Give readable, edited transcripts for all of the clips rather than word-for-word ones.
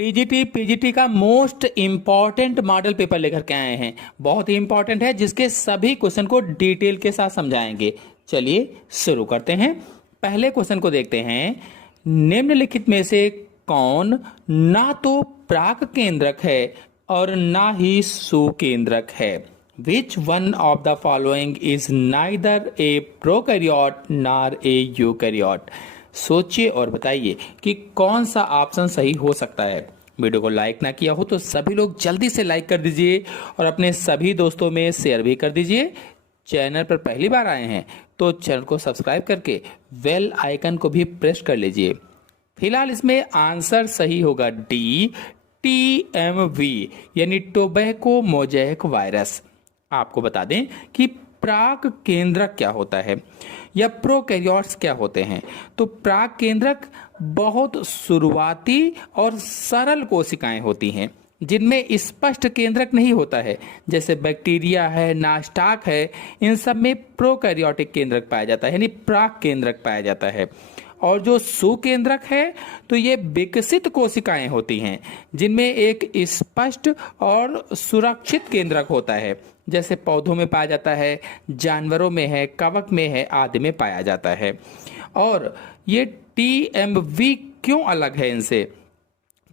TGT PGT का most important model paper लेकर के आए हैं। बहुत ही इंपॉर्टेंट है, जिसके सभी क्वेश्चन को डिटेल के साथ समझाएंगे। चलिए शुरू करते हैं। पहले क्वेश्चन को देखते हैं। निम्नलिखित में से कौन ना तो प्राक केंद्रक है और ना ही सुकेंद्रक है? Which one of the following is neither a prokaryote nor a eukaryote? सोचिए और बताइए कि कौन सा ऑप्शन सही हो सकता है। वीडियो को लाइक ना किया हो तो सभी लोग जल्दी से लाइक कर दीजिए और अपने सभी दोस्तों में शेयर भी कर दीजिए। चैनल पर पहली बार आए हैं तो चैनल को सब्सक्राइब करके बेल आइकन को भी प्रेस कर लीजिए। फिलहाल इसमें आंसर सही होगा डी, TMV यानी टोबैको मोज़ेक वायरस। आपको बता दें कि प्राक केंद्रक क्या होता है या प्रोकैरियोट्स क्या होते हैं। तो प्राक केंद्रक बहुत शुरुआती और सरल कोशिकाएं होती हैं जिनमें स्पष्ट केंद्रक नहीं होता है, जैसे बैक्टीरिया है, नास्टाक है। इन सब में प्रोकैरियोटिक केंद्रक पाया जाता है यानी प्राक केंद्रक पाया जाता है। और जो सुकेंद्रक है तो ये विकसित कोशिकाएं होती हैं जिनमें एक स्पष्ट और सुरक्षित केंद्रक होता है, जैसे पौधों में पाया जाता है, जानवरों में है, कवक में है, आदि में पाया जाता है। और ये TMV क्यों अलग है इनसे?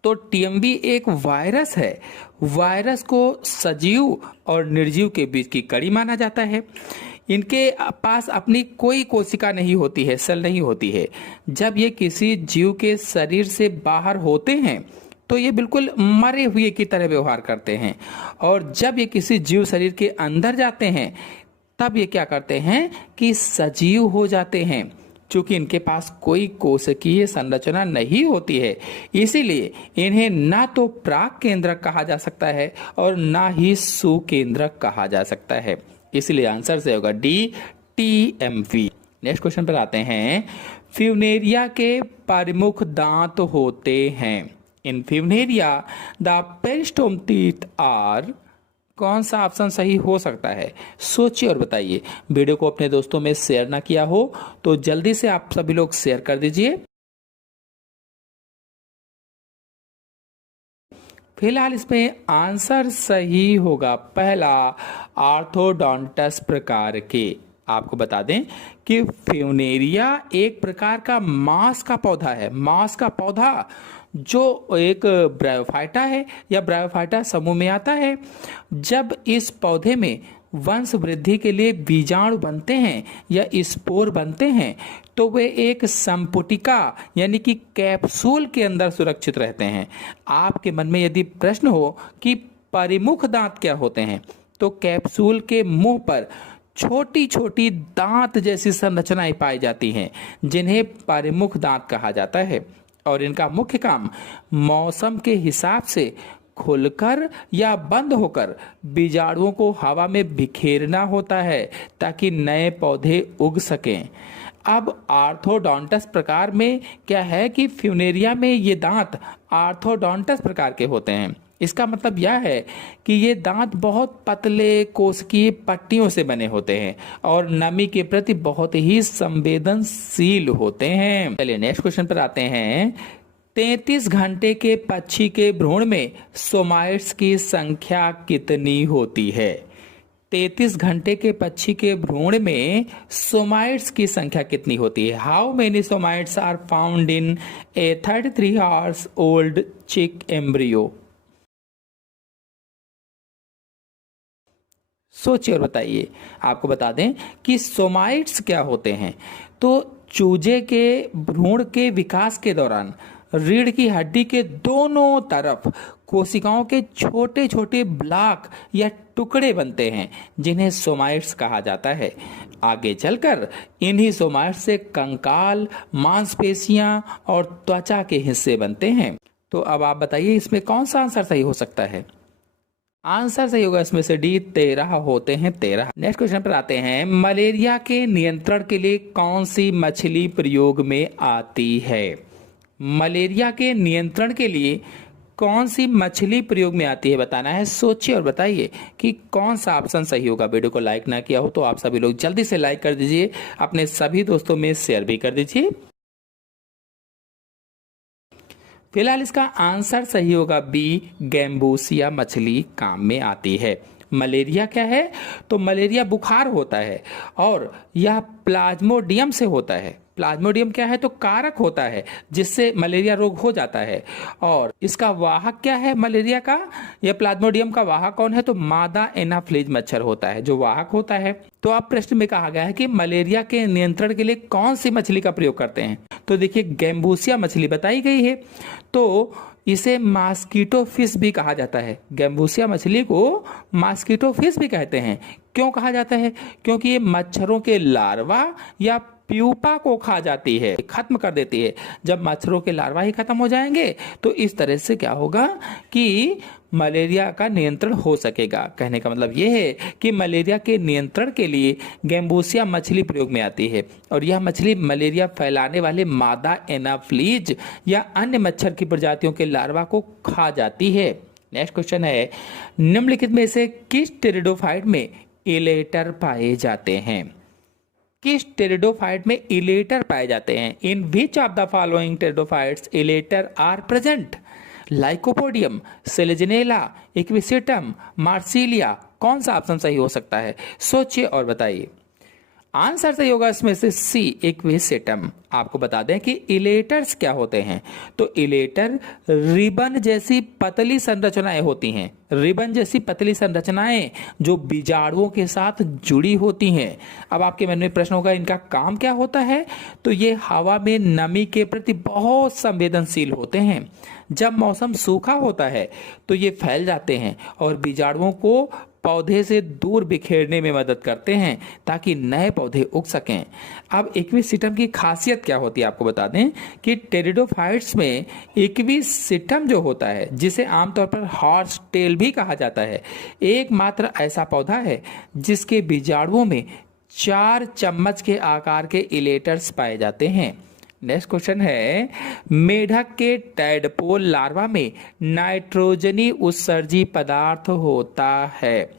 तो TMV एक वायरस है। वायरस को सजीव और निर्जीव के बीच की कड़ी माना जाता है। इनके पास अपनी कोई कोशिका नहीं होती है, सेल नहीं होती है। जब ये किसी जीव के शरीर से बाहर होते हैं तो ये बिल्कुल मरे हुए की तरह व्यवहार करते हैं, और जब ये किसी जीव शरीर के अंदर जाते हैं तब ये क्या करते हैं कि सजीव हो जाते हैं। चूंकि इनके पास कोई कोशिकीय संरचना नहीं होती है, इसीलिए इन्हें ना तो प्राक केंद्रक कहा जा सकता है और ना ही सुकेंद्रक कहा जा सकता है। इसलिए आंसर से होगा डी, TMV। नेक्स्ट क्वेश्चन पर आते हैं। फ्यूनेरिया के प्रमुख दांत होते हैं। In Funaria the peristome teeth are. कौन सा ऑप्शन सही हो सकता है? सोचिए और बताइए। वीडियो को अपने दोस्तों में शेयर ना किया हो तो जल्दी से आप सभी लोग शेयर कर दीजिए। फिलहाल इसमें आंसर सही होगा पहला, आर्थोडोंटस प्रकार के। आपको बता दें कि फ्यूनेरिया एक प्रकार का मांस का पौधा है। मांस का पौधा जो एक ब्रायोफाइटा है या ब्रायोफाइटा समूह में आता है। जब इस पौधे में वंश वृद्धि के लिए बीजाणु बनते हैं या स्पोर बनते हैं तो वे एक संपुटिका यानी कि कैप्सूल के अंदर सुरक्षित रहते हैं। आपके मन में यदि प्रश्न हो कि परिमुख दांत क्या होते हैं, तो कैप्सूल के मुंह पर छोटी छोटी दांत जैसी संरचनाएं पाई जाती हैं जिन्हें परिमुख दांत कहा जाता है, और इनका मुख्य काम मौसम के हिसाब से खुलकर या बंद होकर बीजाणुओं को हवा में बिखेरना होता है ताकि नए पौधे उग सकें। अब आर्थोडोंटस प्रकार में क्या है कि फ्यूनेरिया में ये दांत आर्थोडोंटस प्रकार के होते हैं। इसका मतलब यह है कि ये दांत बहुत पतले कोशिकीय पट्टियों से बने होते हैं और नमी के प्रति बहुत ही संवेदनशील होते हैं। चलिए नेक्स्ट क्वेश्चन पर आते हैं। 33 घंटे के पक्षी के भ्रूण में सोमाइट्स की संख्या कितनी होती है? 33 घंटे के पक्षी के भ्रूण में सोमाइट्स की संख्या कितनी होती है? How many somites are found in a 33 hours old chick embryo? सोचिए और बताइए। आपको बता दें कि सोमाइट्स क्या होते हैं। तो चूजे के भ्रूण के विकास के दौरान रीढ़ की हड्डी के दोनों तरफ कोशिकाओं के छोटे छोटे ब्लॉक या टुकड़े बनते हैं जिन्हें सोमाइट्स कहा जाता है। आगे चलकर इन्हीं सोमाइट्स से कंकाल, मांसपेशियां और त्वचा के हिस्से बनते हैं। तो अब आप बताइए इसमें कौन सा आंसर सही हो सकता है? आंसर सही होगा इसमें से डी, 13 होते हैं, 13। नेक्स्ट क्वेश्चन पर आते हैं। मलेरिया के नियंत्रण के लिए कौन सी मछली प्रयोग में आती है? मलेरिया के नियंत्रण के लिए कौन सी मछली प्रयोग में आती है बताना है। सोचिए और बताइए कि कौन सा ऑप्शन सही होगा। वीडियो को लाइक ना किया हो तो आप सभी लोग जल्दी से लाइक कर दीजिए, अपने सभी दोस्तों में शेयर भी कर दीजिए। फिलहाल इसका आंसर सही होगा बी, गैम्बूसिया मछली काम में आती है। मलेरिया क्या है? तो मलेरिया बुखार होता है और यह प्लाज्मोडियम से होता है। प्लाज्मोडियम क्या है? तो कारक होता है जिससे मलेरिया रोग हो जाता है। और इसका वाहक क्या है मलेरिया का? यह प्लाज्मोडियम का वाहक कौन है? तो मादा एनाफ्लीज मच्छर होता है जो वाहक होता है। तो अब प्रश्न में कहा गया है कि मलेरिया के नियंत्रण के लिए कौन सी मछली का प्रयोग करते हैं? तो देखिए गैम्बूसिया मछली बताई गई है। तो इसे मास्कीटो फिश भी कहा जाता है। गैम्बूसिया मछली को मास्कीटो फिश भी कहते हैं। क्यों कहा जाता है? क्योंकि ये मच्छरों के लार्वा या प्यूपा को खा जाती है, खत्म कर देती है। जब मच्छरों के लार्वा ही खत्म हो जाएंगे तो इस तरह से क्या होगा कि मलेरिया का नियंत्रण हो सकेगा। कहने का मतलब यह है कि मलेरिया के नियंत्रण के लिए गैम्बूसिया मछली प्रयोग में आती है और यह मछली मलेरिया फैलाने वाले मादा एनाफ्लीज या अन्य मच्छर की प्रजातियों के लार्वा को खा जाती है। नेक्स्ट क्वेश्चन है, निम्नलिखित में से किस टेरिडोफाइट में इलेटर पाए जाते हैं? किस टेरिडोफाइट में इलेटर पाए जाते हैं? In which of the following pteridophytes elater are present? Lycopodium, Selaginella, Equisetum, Marsilea. कौन सा ऑप्शन सही हो सकता है? सोचिए और बताइए। आंसर सही होगा इसमें से सी, इक्विसिटम। आपको बता दें कि इलेटर्स क्या होते हैं। तो इलेटर रिबन जैसी पतली संरचनाएं होती हैं। रिबन जैसी पतली संरचनाएं जो बीजाणुओं के साथ जुड़ी होती हैं। अब आपके मन में प्रश्न होगा इनका काम क्या होता है? तो ये हवा में नमी के प्रति बहुत संवेदनशील होते हैं। जब मौसम सूखा होता है तो ये फैल जाते हैं और बीजाणुओं को पौधे से दूर बिखेरने में मदद करते हैं ताकि नए पौधे उग सकें। अब इक्विसिटम की खासियत क्या होती है आपको बता दें कि टेरिडोफाइट्स में इक्विसिटम जो होता है, जिसे आमतौर पर हॉर्स टेल भी कहा जाता है, एकमात्र ऐसा पौधा है जिसके बीजाणुओं में 4 चम्मच के आकार के इलेटर्स पाए जाते हैं। नेक्स्ट क्वेश्चन है, मेढक के टैडपोल लार्वा में नाइट्रोजनी उत्सर्जी पदार्थ होता है।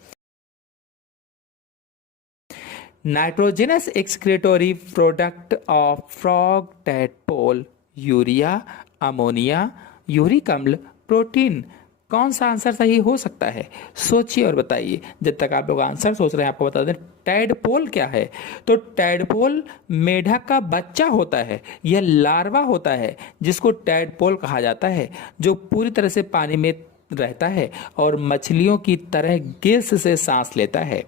Nitrogenous एक्सक्रीटोरी product of frog tadpole, urea, ammonia, uric अम्ल, प्रोटीन। कौन सा आंसर सही हो सकता है? सोचिए और बताइए। जब तक आप लोग आंसर सोच रहे हैं आपको बता दें टैडपोल क्या है। तो टैडपोल मेढक का बच्चा होता है। यह लार्वा होता है जिसको टैडपोल कहा जाता है, जो पूरी तरह से पानी में रहता है और मछलियों की तरह गिल्स से सांस लेता है।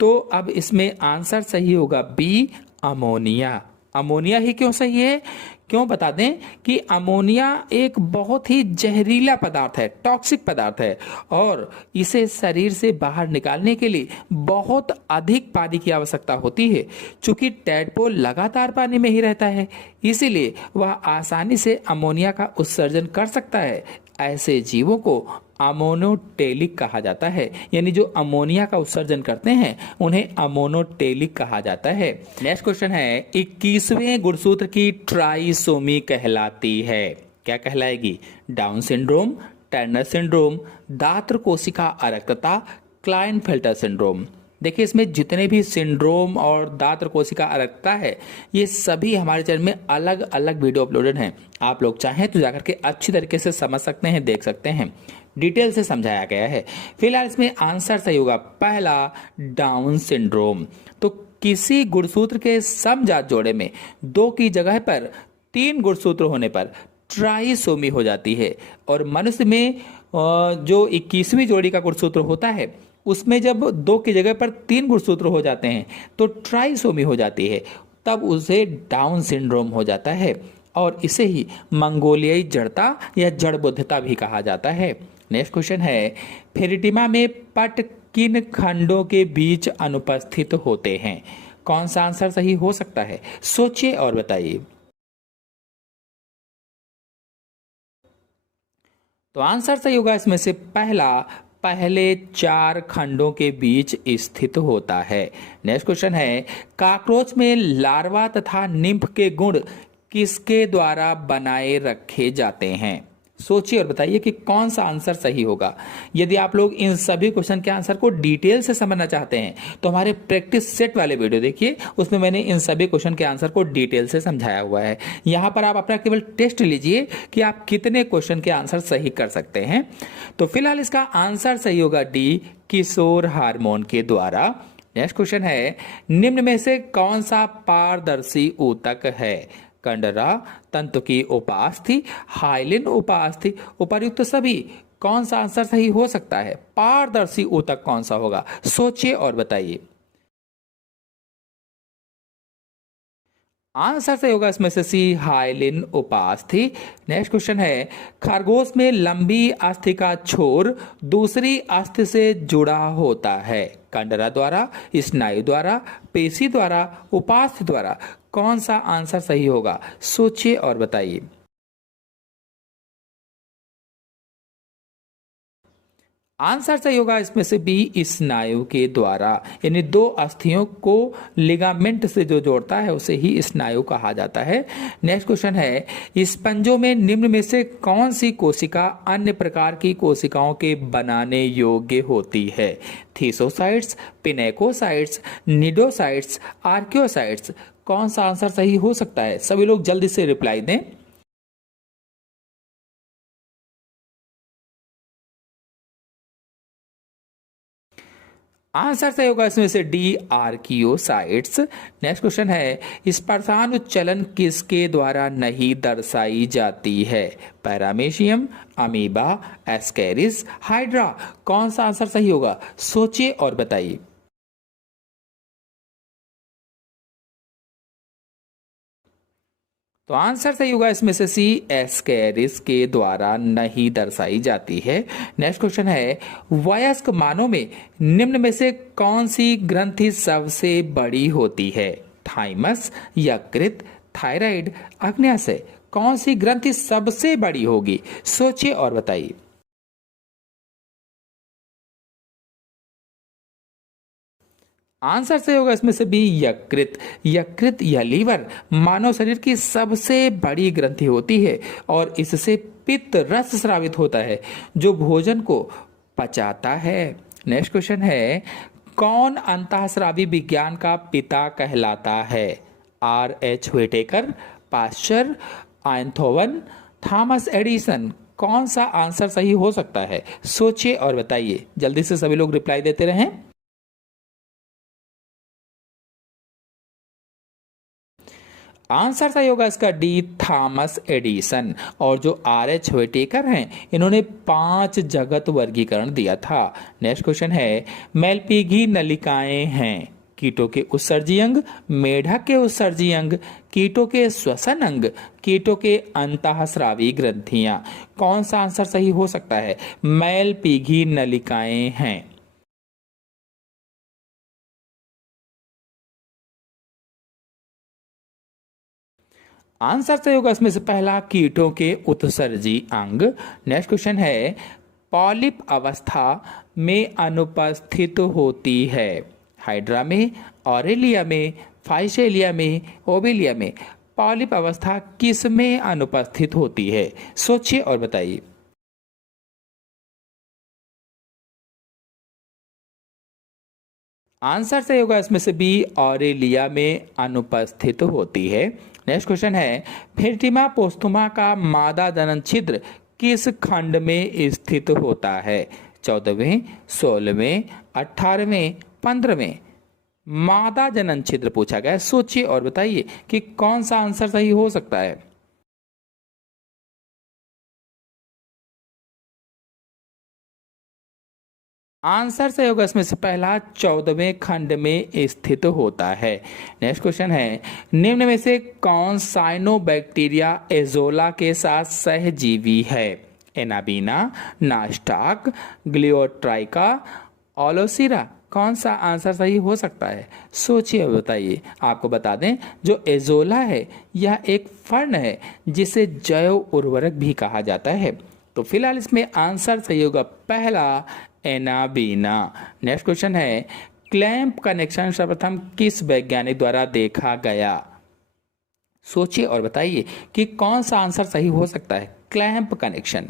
तो अब इसमें आंसर सही होगा बी, अमोनिया। अमोनिया ही क्यों सही है? क्यों बता दें कि अमोनिया एक बहुत ही जहरीला पदार्थ है, टॉक्सिक पदार्थ है और इसे शरीर से बाहर निकालने के लिए बहुत अधिक पानी की आवश्यकता होती है। चूंकि टैडपोल लगातार पानी में ही रहता है इसीलिए वह आसानी से अमोनिया का उत्सर्जन कर सकता है। ऐसे जीवों को अमोनोटेलिक कहा जाता है, यानी जो अमोनिया का उत्सर्जन करते हैं उन्हें अमोनोटेलिक कहा जाता है। नेक्स्ट क्वेश्चन है, 21वें गुणसूत्र की ट्राइसोमी कहलाती है। क्या कहलाएगी? डाउन सिंड्रोम, टर्नर सिंड्रोम, दात्र कोशिका अरक्तता, क्लाइनफेल्टर सिंड्रोम। देखिए इसमें जितने भी सिंड्रोम और दात्र कोशिका अरक्तता है ये सभी हमारे चैनल में अलग अलग वीडियो अपलोडेड हैं। आप लोग चाहें तो जाकर के अच्छी तरीके से समझ सकते हैं, देख सकते हैं, डिटेल से समझाया गया है। फिलहाल इसमें आंसर सही होगा पहला, डाउन सिंड्रोम। तो किसी गुणसूत्र के समजात जोड़े में 2 की जगह पर 3 गुणसूत्र होने पर ट्राइसोमी हो जाती है और मनुष्य में जो 21वीं जोड़ी का गुणसूत्र होता है उसमें जब 2 की जगह पर 3 गुणसूत्र हो जाते हैं तो ट्राइसोमी हो जाती है, तब उसे डाउन सिंड्रोम हो जाता है और इसे ही मंगोलियाई जड़ता या जड़बुद्धता भी कहा जाता है। नेक्स्ट क्वेश्चन है, फेरिटिमा में पट किन खंडों के बीच अनुपस्थित होते हैं? कौन सा आंसर सही हो सकता है? सोचिए और बताइए। तो आंसर सही होगा इसमें से पहला, पहले 4 खंडों के बीच स्थित होता है। नेक्स्ट क्वेश्चन है, कॉकरोच में लार्वा तथा निम्फ के गुण किसके द्वारा बनाए रखे जाते हैं? सोचिए और बताइए कि कौन सा आंसर सही होगा। यदि आप लोग इन सभी क्वेश्चन के आंसर को डिटेल से समझना चाहते हैं तो हमारे प्रैक्टिस सेट वाले वीडियो देखिए, उसमें मैंने इन सभी क्वेश्चन के आंसर को डिटेल से समझाया हुआ है। यहां पर आप अपना केवल टेस्ट लीजिए कि आप कितने क्वेश्चन के आंसर सही कर सकते हैं। तो फिलहाल इसका आंसर सही होगा डी, किशोर हार्मोन के द्वारा। नेक्स्ट क्वेश्चन है, निम्न में से कौन सा पारदर्शी ऊतक है? कंडरा, तंतु की उपास्थि, हाइलिन उपास्थि, उपर्युक्त सभी। कौन सा आंसर सही हो सकता है? पारदर्शी ऊतक कौन सा होगा? सोचिए और बताइए। आंसर सही होगा इसमें से सी, हाइलिन उपास्थि। नेक्स्ट क्वेश्चन है, खरगोश में लंबी अस्थि का छोर दूसरी अस्थि से जुड़ा होता है? कंडरा द्वारा, स्नायु द्वारा, पेशी द्वारा, उपास्थि द्वारा। कौन सा आंसर सही होगा? सोचिए और बताइए। आंसर सही होगा इसमें से बी, स्नायु के द्वारा। यानी दो अस्थियों को लिगामेंट से जो जोड़ता है उसे ही स्नायु कहा जाता है। नेक्स्ट क्वेश्चन है, स्पंजों में निम्न में से कौन सी कोशिका अन्य प्रकार की कोशिकाओं के बनाने योग्य होती है? थीसोसाइट्स, पिनेकोसाइट्स, निडोसाइट्स, आर्कियोसाइट्स। कौन सा आंसर सही हो सकता है? सभी लोग जल्दी से रिप्लाई दें। आंसर सही होगा इसमें से डी, आर्कियोसाइट्स। नेक्स्ट क्वेश्चन है, स्पर्शानुचलन किसके द्वारा नहीं दर्शाई जाती है? Paramecium, amoeba, Ascaris, hydra. कौन सा आंसर सही होगा? सोचिए और बताइए। तो आंसर सही होगा इसमें से सी, एस्केरिस के द्वारा नहीं दर्शाई जाती है। नेक्स्ट क्वेश्चन है, वयस्क मानव में निम्न में से कौन सी ग्रंथि सबसे बड़ी होती है? थाइमस, यकृत, थायराइड, अग्न्याशय। कौन सी ग्रंथि सबसे बड़ी होगी? सोचिए और बताइए। आंसर सही होगा इसमें से बी, यकृत। यकृत या लीवर मानव शरीर की सबसे बड़ी ग्रंथि होती है और इससे पित्त रस स्रावित होता है जो भोजन को पचाता है। नेक्स्ट क्वेश्चन है, कौन अंतःस्रावी विज्ञान का पिता कहलाता है? R.H. Whittaker, Pasteur, Einthoven, Thomas Edison. कौन सा आंसर सही हो सकता है? सोचिए और बताइए। जल्दी से सभी लोग रिप्लाई देते रहें। आंसर सही होगा इसका डी, थॉमस एडिसन। और जो R.H. व्हिटेकर हैं इन्होंने 5 जगत वर्गीकरण दिया था। नेक्स्ट क्वेश्चन है, मैलपीघी नलिकाएं हैं कीटों के उत्सर्जी अंग, मेढक के उत्सर्जी अंग, कीटों के श्वसन अंग, कीटों के अंतःस्रावी ग्रंथियां। कौन सा आंसर सही हो सकता है? मैलपीघी नलिकाएं हैं। आंसर सही होगा इसमें से पहला, कीटों के उत्सर्जी अंग। नेक्स्ट क्वेश्चन है, पॉलिप अवस्था में अनुपस्थित होती है? हाइड्रा में, ऑरेलिया में, फाइशेलिया में, ओबिलिया में। पॉलिप अवस्था किस में अनुपस्थित होती है? सोचिए और बताइए। आंसर सही होगा इसमें से बी, ऑरेलिया में अनुपस्थित होती है। नेक्स्ट क्वेश्चन है, फेर्टिमा पोस्थुमा का मादा जनन छिद्र किस खंड में स्थित होता है? 14वें, 16वें, 18वें, 15वें। मादा जनन छिद्र पूछा गया है। सोचिए और बताइए कि कौन सा आंसर सही हो सकता है। आंसर सही होगा इसमें से पहला, 14वें खंड में स्थित होता है। नेक्स्ट क्वेश्चन है, निम्न में से कौन साइनोबैक्टीरिया एजोला के साथ सहजीवी है? एनाबीना, नास्टाक, ग्लियोट्राइका, ओलोसिरा। कौन सा आंसर सही हो सकता है? सोचिए और बताइए। आपको बता दें, जो एजोला है यह एक फर्न है जिसे जैव उर्वरक भी कहा जाता है। तो फिलहाल इसमें आंसर सही होगा पहला, एनाबीना। नेक्स्ट क्वेश्चन है, क्लैंप कनेक्शन सर्वप्रथम किस वैज्ञानिक द्वारा देखा गया? सोचिए और बताइए कि कौन सा आंसर सही हो सकता है। Clamp connection.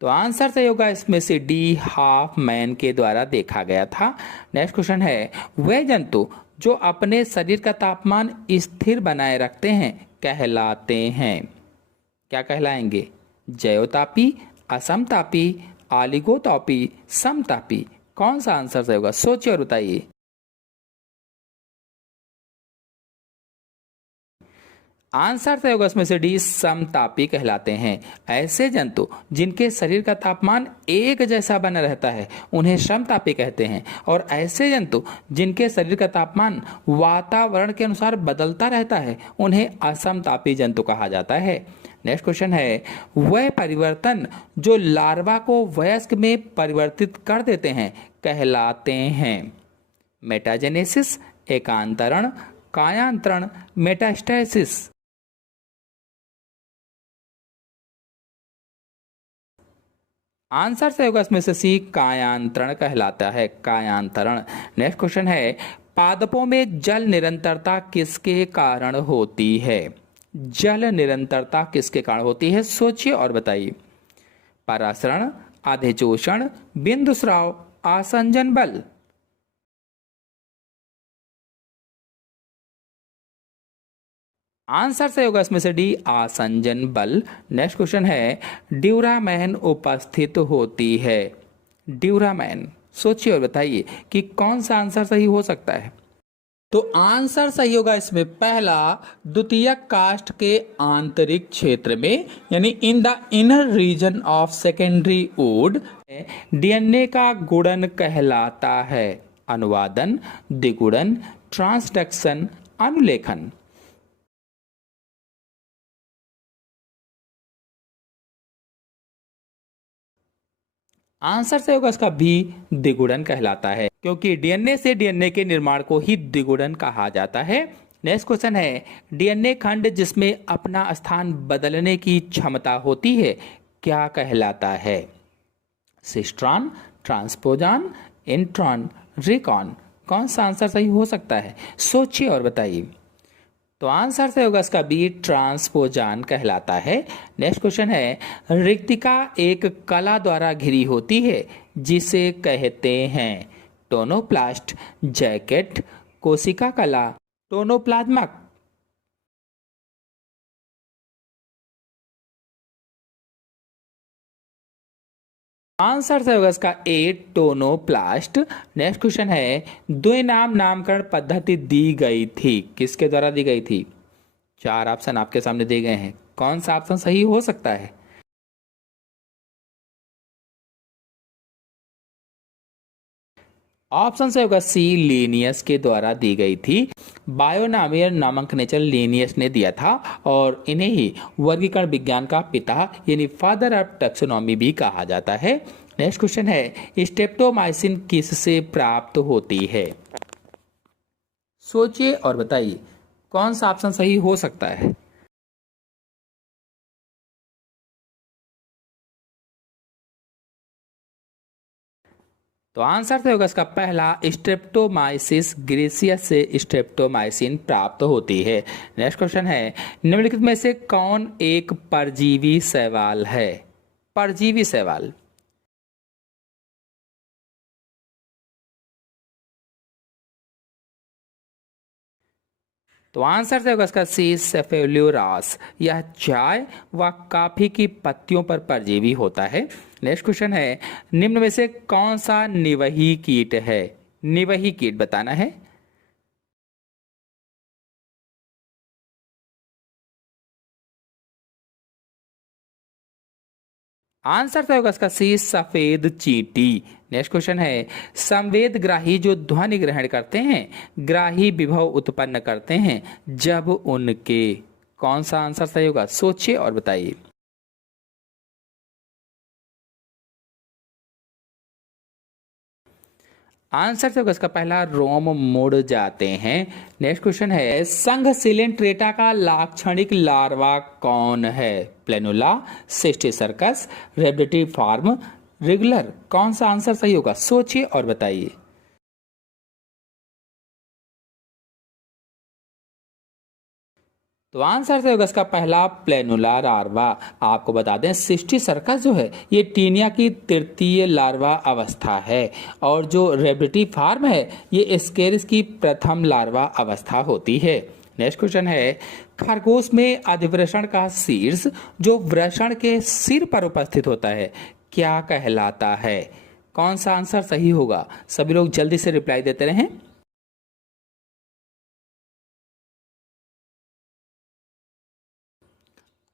तो आंसर सही होगा इसमें से डी, हाफ मैन के द्वारा देखा गया था। नेक्स्ट क्वेश्चन है, वह जंतु जो अपने शरीर का तापमान स्थिर बनाए रखते हैं कहलाते हैं, क्या कहलाएंगे? जयोतापी, असमतापी, आलिगोतापी, समतापी। कौन सा आंसर सही होगा? सोचिए और बताइए। आंसर सही होगा इसमें से डी, समतापी कहलाते हैं। ऐसे जंतु जिनके शरीर का तापमान एक जैसा बना रहता है उन्हें समतापी कहते हैं, और ऐसे जंतु जिनके शरीर का तापमान वातावरण के अनुसार बदलता रहता है उन्हें असमतापी जंतु कहा जाता है। नेक्स्ट क्वेश्चन है, वह परिवर्तन जो लार्वा को वयस्क में परिवर्तित कर देते हैं कहलाते हैं? मेटाजेनेसिस, एकांतरण, कायांतरण, मेटास्टेसिस। आंसर से होगा इसमें से सी, कायांतरण कहलाता है, कायांतरण। नेक्स्ट क्वेश्चन है, पादपों में जल निरंतरता किसके कारण होती है? जल निरंतरता किसके कारण होती है? सोचिए और बताइए। परासरण, अधिचोषण, बिंदुस्राव, आसंजन बल। आंसर से होगा इसमें से डी, आसंजन बल। नेक्स्ट क्वेश्चन है, ड्यूरामैन उपस्थित होती है। ड्यूरामैन, सोचिए और बताइए कि कौन सा आंसर सही हो सकता है। तो आंसर सही होगा इसमें पहला, द्वितीयक काष्ठ के आंतरिक क्षेत्र में, यानी in the inner region of secondary wood DNA का गुणन कहलाता है। अनुवादन, द्विगुणन, ट्रांसडक्शन, अनुलेखन। आंसर से होगा इसका भी, द्विगुणन कहलाता है, क्योंकि डीएनए से डीएनए के निर्माण को ही द्विगुणन कहा जाता है। नेक्स्ट क्वेश्चन है, डीएनए खंड जिसमें अपना स्थान बदलने की क्षमता होती है क्या कहलाता है? Cistron, transposon, intron, recon. कौन सा आंसर सही हो सकता है? सोचिए और बताइए। तो आंसर से होगा इसका बी, ट्रांसपोजान कहलाता है। नेक्स्ट क्वेश्चन है, रिक्तिका एक कला द्वारा घिरी होती है जिसे कहते हैं? टोनोप्लास्ट, जैकेट, कोशिका कला, टोनोप्लाज्मा। आंसर से होगा इसका ए, टोनोप्लास्ट। नेक्स्ट क्वेश्चन है, द्विनाम नामकरण पद्धति दी गई थी, किसके द्वारा दी गई थी? चार ऑप्शन आपके सामने दिए गए हैं, कौन सा ऑप्शन सही हो सकता है? ऑप्शन से होगा सी, लीनियस के द्वारा दी गई थी। बायोनामियर नामक नेचर लीनियस ने दिया था, और इन्हें ही वर्गीकरण विज्ञान का पिता यानी फादर ऑफ टैक्सोनॉमी भी कहा जाता है। नेक्स्ट क्वेश्चन है, स्ट्रेप्टोमाइसिन किससे प्राप्त होती है? सोचिए और बताइए कौन सा ऑप्शन सही हो सकता है। तो आंसर तो होगा इसका पहला, स्ट्रेप्टोमाइसिस ग्रेसियस से स्ट्रेप्टोमाइसिन प्राप्त होती है। नेक्स्ट क्वेश्चन है, निम्नलिखित में से कौन एक परजीवी शैवाल है? परजीवी शैवाल। तो आंसर से होगा इसका सी, सेफेल्यूरास। यह चाय व कॉफी की पत्तियों पर परजीवी होता है। नेक्स्ट क्वेश्चन है, निम्न में से कौन सा निवही कीट है? निवही कीट बताना है। आंसर तो होगा इसका सी, सफेद चींटी। नेक्स्ट क्वेश्चन है, संवेदग्राही जो ध्वनि ग्रहण करते हैं ग्राही विभव उत्पन्न करते हैं जब उनके, कौन सा आंसर सही होगा? सोचिए और बताइए। आंसर से होगा इसका पहला, रोम मुड़ जाते हैं। नेक्स्ट क्वेश्चन है, संघ सिलेंट्रेटा का लाक्षणिक लार्वा कौन है? प्लेनुला, सिस्टिसर्कस, रेडिटी फार्म, रेगुलर, कौन सा आंसर सही होगा? सोचिए और बताइए। तो आंसर से होगा इसका पहला प्लेनुला लार्वा। आपको बता दें सिस्टी सर्कस जो है ये टीनिया की तृतीय लार्वा अवस्था है, और जो रेबिटी फार्म है ये स्केरिस की प्रथम लार्वा अवस्था होती है। नेक्स्ट क्वेश्चन है, खरगोश में अधिवृषण का शीर्ष जो वृषण के सिर पर उपस्थित होता है क्या कहलाता है? कौन सा आंसर सही होगा? सभी लोग जल्दी से रिप्लाई देते रहें।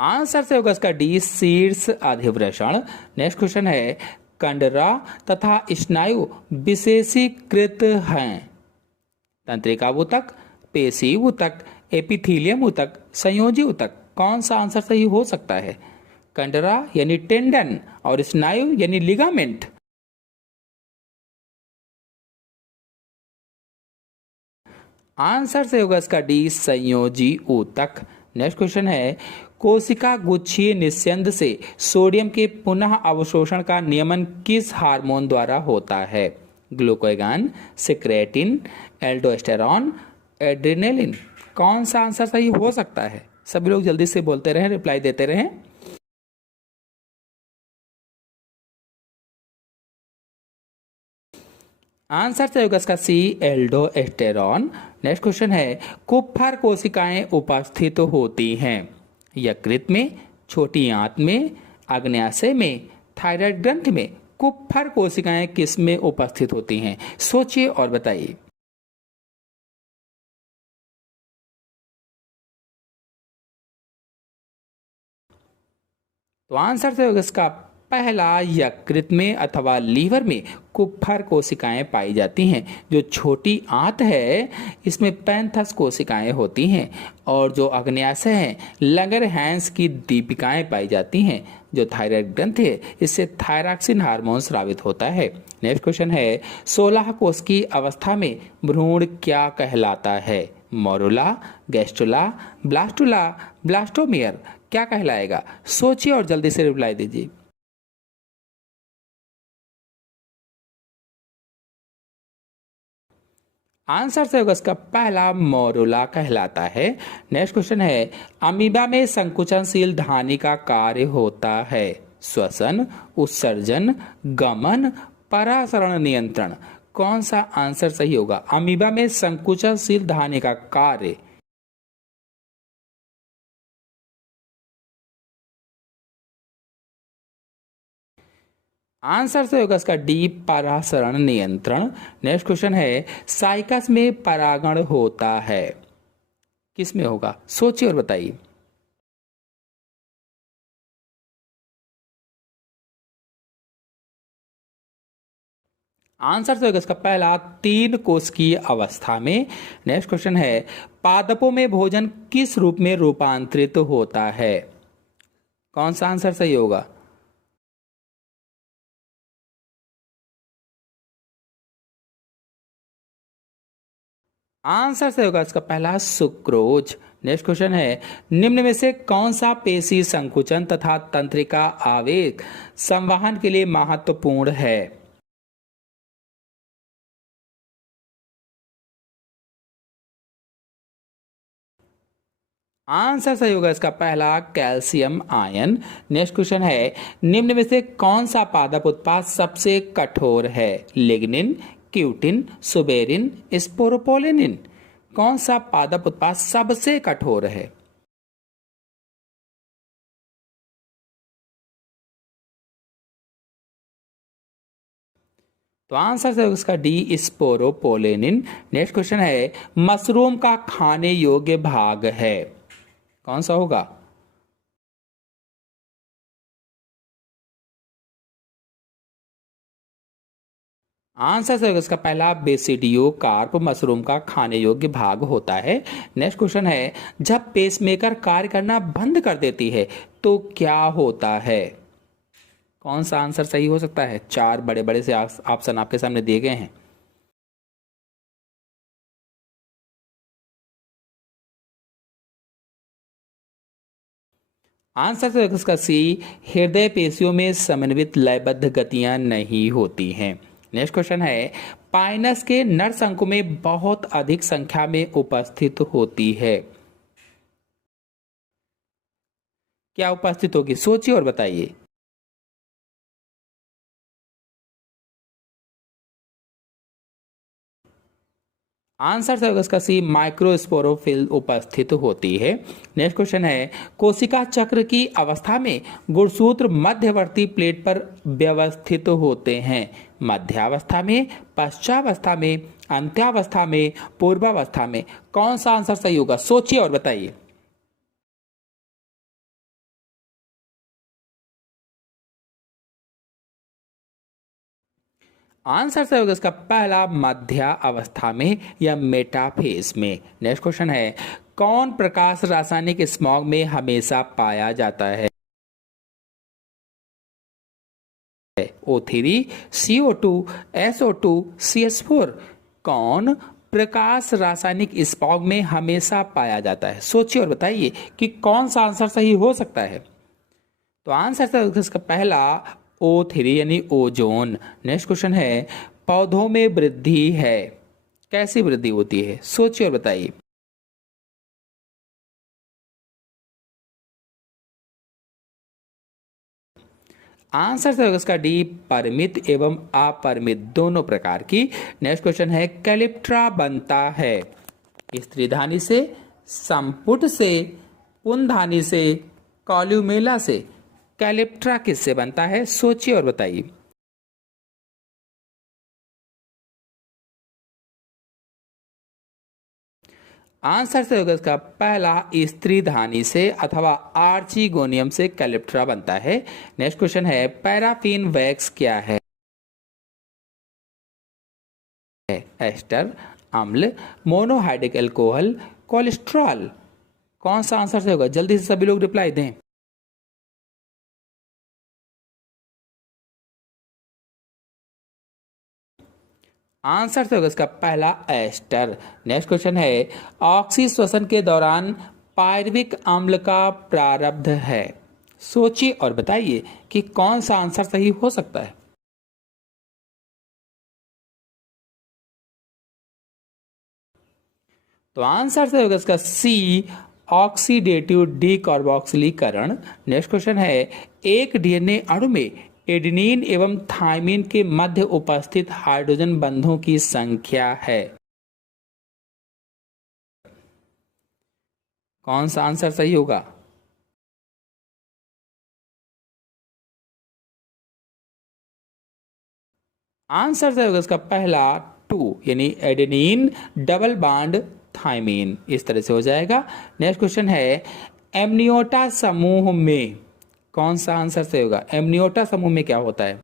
आंसर से होगा इसका डी, शीर्ष अधिवृषण। नेक्स्ट क्वेश्चन है, कंडरा तथा स्नायु विशेषीकृत हैं। तंत्रिका ऊतक, पेशी ऊतक, एपिथीलियम ऊतक, संयोजी ऊतक, कौन सा आंसर सही हो सकता है? कंडरा यानी टेंडन और स्नायु यानी लिगामेंट। आंसर से होगा इसका डी, संयोजी ऊतक। नेक्स्ट क्वेश्चन है, कोशिका गुच्छीय निस्यंद से सोडियम के पुनः अवशोषण का नियमन किस हार्मोन द्वारा होता है? ग्लूकागॉन, सिक्रेटिन, एल्डोस्टेरॉन, एड्रेनालिन, कौन सा आंसर सही हो सकता है? सभी लोग जल्दी से बोलते रहें, रिप्लाई देते रहें। आंसर से होगा इसका सी, एल्डोस्टेरॉन। नेक्स्ट क्वेश्चन है, कुप्फर कोशिकाएं उपस्थित होती हैं यकृत में, छोटी आंत में, अग्न्याशय में, थायराइड ग्रंथि में। कुप्फर कोशिकाएं किस में उपस्थित होती हैं? सोचिए और बताइए। तो आंसर से होगा इसका पहला, यकृत में अथवा लीवर में कुप्फर कोशिकाएं पाई जाती हैं। जो छोटी आंत है इसमें पैंथस कोशिकाएं होती हैं, और जो अग्न्याशय है लंगरहैंस की दीपिकाएं पाई जाती हैं। जो थायराइड ग्रंथि है इससे थायरॉक्सिन हार्मोन स्रावित होता है। नेक्स्ट क्वेश्चन है, 16 कोष की अवस्था में भ्रूण क्या कहलाता है? मोरुला, गैस्ट्रुला, ब्लास्टुला, ब्लास्टोमियर, क्या कहलाएगा? सोचिए और जल्दी से रिप्लाई दीजिए। आंसर से होगा इसका पहला, मोरुला कहलाता है। नेक्स्ट क्वेश्चन है, अमीबा में संकुचनशील धानी का कार्य होता है श्वसन, उत्सर्जन, गमन, परासरण नियंत्रण। कौन सा आंसर सही होगा? अमीबा में संकुचनशील धानी का कार्य। आंसर से होगा इसका डी, परासरण नियंत्रण। नेक्स्ट क्वेश्चन है, साइकस में परागण होता है किस में होगा? सोचिए और बताइए। आंसर से होगा इसका पहला, 3 कोशिकीय अवस्था में। नेक्स्ट क्वेश्चन है, पादपों में भोजन किस रूप में रूपांतरित होता है? कौन सा आंसर सही होगा? आंसर से होगा इसका पहला, सुक्रोज। नेक्स्ट क्वेश्चन है, निम्न में से कौन सा पेशी संकुचन तथा तंत्रिका आवेग संवहन के लिए महत्वपूर्ण है? आंसर सही होगा इसका पहला, कैल्शियम आयन। नेक्स्ट क्वेश्चन है, निम्न में से कौन सा पादप उत्पाद सबसे कठोर है? लिग्निन, क्यूटिन, सुबेरिन, स्पोरोपोलिनिन, कौन सा पादप उत्पाद सबसे कठोर है? तो आंसर से होगा इसका डी, स्पोरोपोलिनिन। नेक्स्ट क्वेश्चन है, मशरूम का खाने योग्य भाग है कौन सा होगा? आंसर से होगा इसका पहला, बेसिडियो कार्प मशरूम का खाने योग्य भाग होता है। नेक्स्ट क्वेश्चन है, जब पेसमेकर कार्य करना बंद कर देती है तो क्या होता है? कौन सा आंसर सही हो सकता है? 4 बड़े बड़े से ऑप्शन आपके सामने दिए गए हैं। आंसर है इसका सी, हृदय पेशियों में समन्वित लयबद्ध गतियां नहीं होती हैं। नेक्स्ट क्वेश्चन है, पाइनस के नरशंकु में बहुत अधिक संख्या में उपस्थित होती है। क्या उपस्थित होगी, सोचिए और बताइए। आंसर है इसका सी, माइक्रोस्पोरोफिल उपस्थित होती है। नेक्स्ट क्वेश्चन है, कोशिका चक्र की अवस्था में गुणसूत्र मध्यवर्ती प्लेट पर व्यवस्थित होते हैं। मध्यावस्था में, पश्चावस्था में, अंत्यावस्था में, पूर्वावस्था में, कौन सा आंसर सही होगा, सोचिए और बताइए। आंसर सही होगा इसका पहला, मध्य अवस्था में या मेटाफेज में। नेक्स्ट क्वेश्चन है, कौन प्रकाश रासायनिक स्मॉग में हमेशा पाया जाता है। O3, CO2, SO2, CH4, कौन प्रकाश रासायनिक स्मॉग में हमेशा पाया जाता है, सोचिए और बताइए कि कौन सा आंसर सही हो सकता है। तो आंसर है इसका पहला, O3 यानी ओजोन। नेक्स्ट क्वेश्चन है, पौधों में वृद्धि है, कैसी वृद्धि होती है, सोचिए और बताइए। आंसर है इसका डी, परिमित एवं अपरिमित दोनों प्रकार की। नेक्स्ट क्वेश्चन है, कैलिप्ट्रा बनता है स्त्रीधानी से, संपुट से, पुंधानी से, कॉल्यूमेला से। कैलिप्ट्रा किससे बनता है, सोचिए और बताइए। आंसर से होगा इसका पहला, स्त्रीधानी से अथवा आर्चिगोनियम से कैलिप्ट्रा बनता है। नेक्स्ट क्वेश्चन है, पैराफिन वैक्स क्या है। एस्टर, अम्ल, मोनोहाइड्रिक एल्कोहल, कोलेस्ट्रॉल, कौन सा आंसर से होगा, जल्दी से सभी लोग रिप्लाई दें। आंसर से होगा इसका पहला, एस्टर। नेक्स्ट क्वेश्चन है, ऑक्सी श्वसन के दौरान पायरविक अम्ल का प्रारब्ध है, सोचिए और बताइए कि कौन सा आंसर सही हो सकता है। तो आंसर से होगा इसका सी, ऑक्सीडेटिव डीकार्बोक्सिलीकरण। नेक्स्ट क्वेश्चन है, एक डीएनए अणु में एडेनिन एवं थाइमिन के मध्य उपस्थित हाइड्रोजन बंधों की संख्या है, कौन सा आंसर सही होगा। आंसर सही होगा इसका पहला, 2 यानी एडेनिन डबल बॉन्ड थाइमिन, इस तरह से हो जाएगा। नेक्स्ट क्वेश्चन है, एमनियोटा समूह में कौन सा आंसर सही होगा, एमनियोटा समूह में क्या होता है।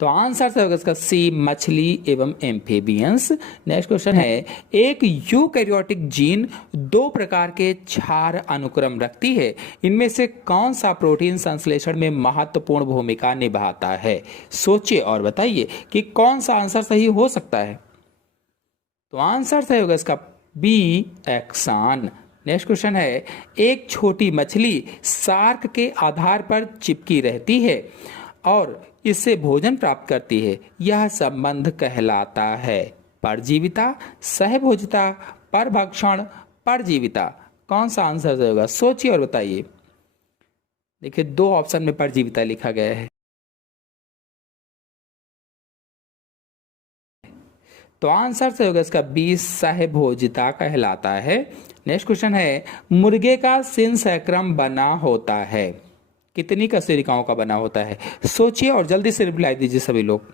तो आंसर से होगा इसका सी, मछली एवं एम्फीबियंस। नेक्स्ट क्वेश्चन है, एक यूकैरियोटिक जीन 2 प्रकार के क्षार अनुक्रम रखती है, इनमें से कौन सा प्रोटीन संश्लेषण में महत्वपूर्ण भूमिका निभाता है, सोचिए और बताइए कि कौन सा आंसर सही हो सकता है। तो आंसर सही होगा इसका बी, एक्सान। नेक्स्ट क्वेश्चन है, एक छोटी मछली शार्क के आधार पर चिपकी रहती है और इससे भोजन प्राप्त करती है, यह संबंध कहलाता है परजीविता, सहभोजिता, परभक्षण, परजीविता, कौन सा आंसर सही होगा, सोचिए और बताइए। देखिए 2 ऑप्शन में परजीविता लिखा गया है। तो आंसर से होगा इसका 20, सहभोजिता कहलाता है। नेक्स्ट क्वेश्चन है, मुर्गे का सिंसैक्रम बना होता है, कितनी कशेरुकियों का बना होता है, सोचिए और जल्दी से रिप्लाई दीजिए सभी लोग।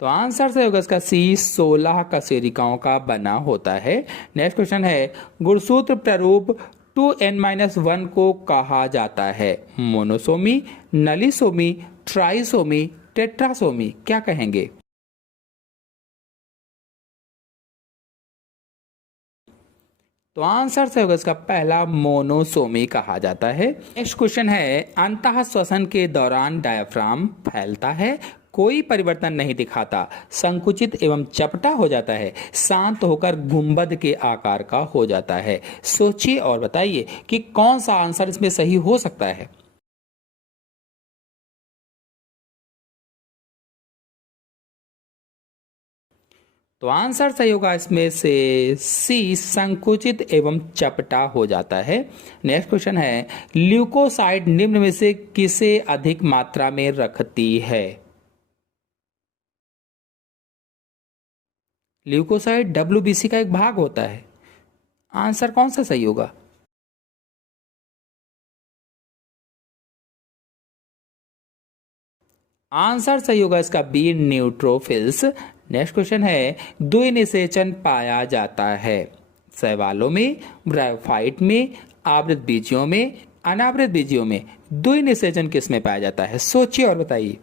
तो आंसर से होगा इसका सी, 16 कशेरुकियों का बना होता है। नेक्स्ट क्वेश्चन है, गुणसूत्र प्रारूप 2n-1 को कहा जाता है, मोनोसोमी, नलीसोमी, ट्राइसोमी, टेट्रासोमी, क्या कहेंगे। तो आंसर से होगा इसका पहला मोनोसोमी कहा जाता है। नेक्स्ट क्वेश्चन है, अंतः श्वसन के दौरान डायफ्राम फैलता है, कोई परिवर्तन नहीं दिखाता, संकुचित एवं चपटा हो जाता है, शांत होकर गुंबद के आकार का हो जाता है। सोचिए और बताइए कि कौन सा आंसर इसमें सही हो सकता है। तो आंसर सही होगा इसमें से सी, संकुचित एवं चपटा हो जाता है। नेक्स्ट क्वेश्चन है, ल्यूकोसाइड निम्न में से किसे अधिक मात्रा में रखती है। ल्यूकोसाइड डब्ल्यूबीसी का एक भाग होता है। आंसर कौन सा सही होगा। आंसर सही होगा इसका बी, न्यूट्रोफिल्स। नेक्स्ट क्वेश्चन है, द्विनिषेचन पाया जाता है शैवालों में, ब्रायोफाइट में, आवृत बीजियों में, अनावृत बीजियों में। द्विनिषेचन किस में पाया जाता है, सोचिए और बताइए।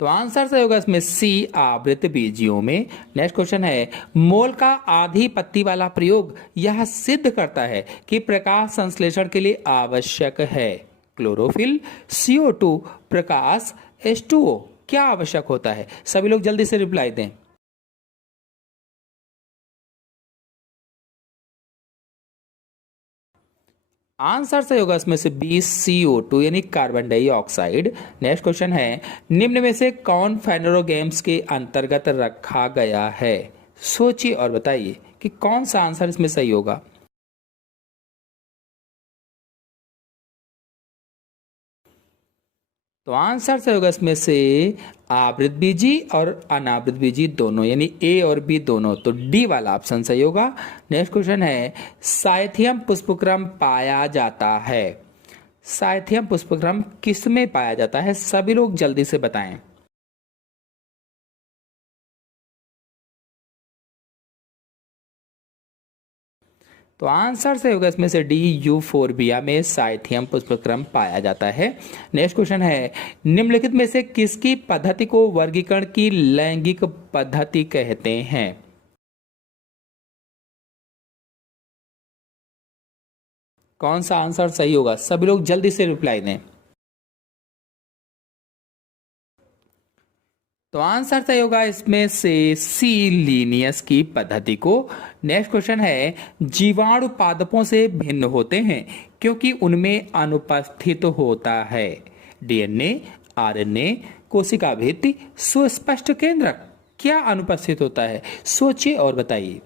तो आंसर सही होगा इसमें सी, आवृत बीजियों में। नेक्स्ट क्वेश्चन है, मोल का आधी पत्ती वाला प्रयोग यह सिद्ध करता है कि प्रकाश संश्लेषण के लिए आवश्यक है क्लोरोफिल, CO2, प्रकाश, H2O। क्या आवश्यक होता है, सभी लोग जल्दी से रिप्लाई दें। आंसर सही होगा इसमें से बी, CO2 यानी कार्बन डाइऑक्साइड। नेक्स्ट क्वेश्चन है, निम्न में से कौन फेनरो गेम्स के अंतर्गत रखा गया है। सोचिए और बताइए कि कौन सा आंसर इसमें सही होगा। तो आंसर से होगा इसमें से आवृत बीजी और अनावृत बीजी दोनों, यानी ए और बी दोनों। तो डी वाला ऑप्शन सही होगा। नेक्स्ट क्वेश्चन है, साइथियम पुष्पक्रम पाया जाता है। साइथियम पुष्पक्रम किस में पाया जाता है, सभी लोग जल्दी से बताएं। तो आंसर से होगा इसमें से डी, यूफोरबिया में साइथियम पुष्पक्रम पाया जाता है। नेक्स्ट क्वेश्चन है, निम्नलिखित में से किसकी पद्धति को वर्गीकरण की लैंगिक पद्धति कहते हैं। कौन सा आंसर सही होगा, सभी लोग जल्दी से रिप्लाई दें। तो आंसर सही होगा इसमें से सी, लीनियस की पद्धति को। नेक्स्ट क्वेश्चन है, जीवाणु पादपों से भिन्न होते हैं क्योंकि उनमें अनुपस्थित होता है DNA, RNA, कोशिका भित्ति, सुस्पष्ट केंद्रक। क्या अनुपस्थित होता है, सोचिए और बताइए।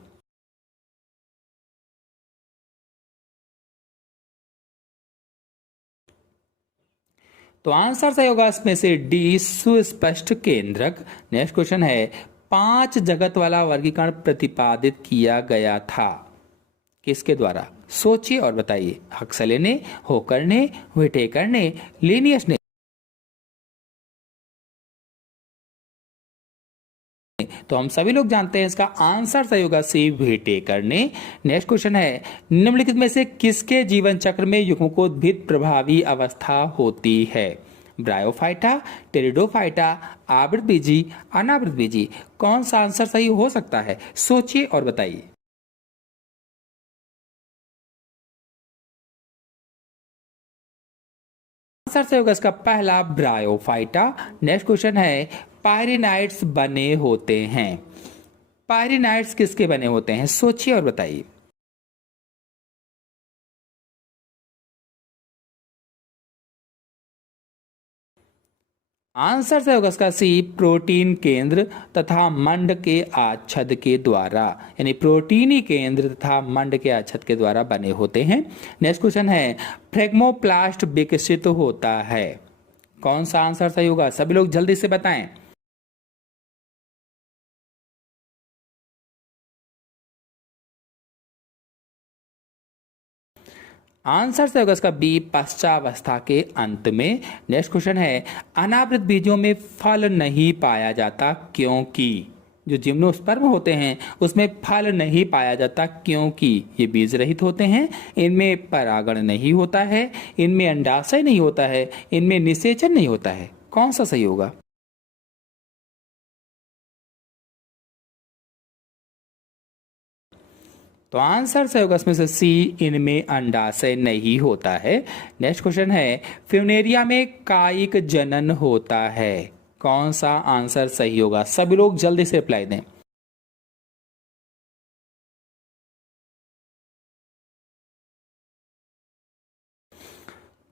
तो आंसर सही होगा इसमें से डी, सुस्पष्ट केंद्रक। नेक्स्ट क्वेश्चन है, 5 जगत वाला वर्गीकरण प्रतिपादित किया गया था, किसके द्वारा, सोचिए और बताइए। हक्सले ने, होकर ने, व्हिटेकर ने, लीनियस ने। तो हम सभी लोग जानते हैं इसका आंसर सही होगा सी, व्हिटेकर ने। नेक्स्ट क्वेश्चन है, निम्नलिखित में से किसके जीवन चक्र में युग्मकोद्भिद प्रभावी अवस्था होती है। ब्रायोफाइटा, टेरिडोफाइटा, आवृत बीजी, अनावृत बीजी। कौन सा आंसर सही हो सकता है, सोचिए और बताइए। आंसर सही होगा इसका पहला, ब्रायोफाइटा। नेक्स्ट क्वेश्चन है, पायरिनाइड्स बने होते हैं। पायरिनाइड्स किसके बने होते हैं, सोचिए और बताइए। आंसर से होगा इसका सी, प्रोटीन केंद्र तथा मंड के आच्छद के द्वारा, यानी प्रोटीनी केंद्र तथा मंड के आच्छद के द्वारा बने होते हैं। नेक्स्ट क्वेश्चन है, फ्रेगमोप्लास्ट विकसित होता है। कौन सा आंसर सही होगा, सभी लोग जल्दी से बताएं। आंसर से होगा इसका बी, पश्चावस्था के अंत में। नेक्स्ट क्वेश्चन है, अनावृत बीजों में फल नहीं पाया जाता क्योंकि, जो जिम्नोस्पर्म होते हैं उसमें फल नहीं पाया जाता क्योंकि ये बीज रहित होते हैं, इनमें परागण नहीं होता है, इनमें अंडाशय नहीं होता है, इनमें निषेचन नहीं होता है। कौन सा सही होगा। तो आंसर सही होगा इसमें से सी, इनमें अंडाशय नहीं होता है। नेक्स्ट क्वेश्चन है, फ्यूनेरिया में कायिक जनन होता है। कौन सा आंसर सही होगा? सभी लोग जल्दी से रिप्लाई दें।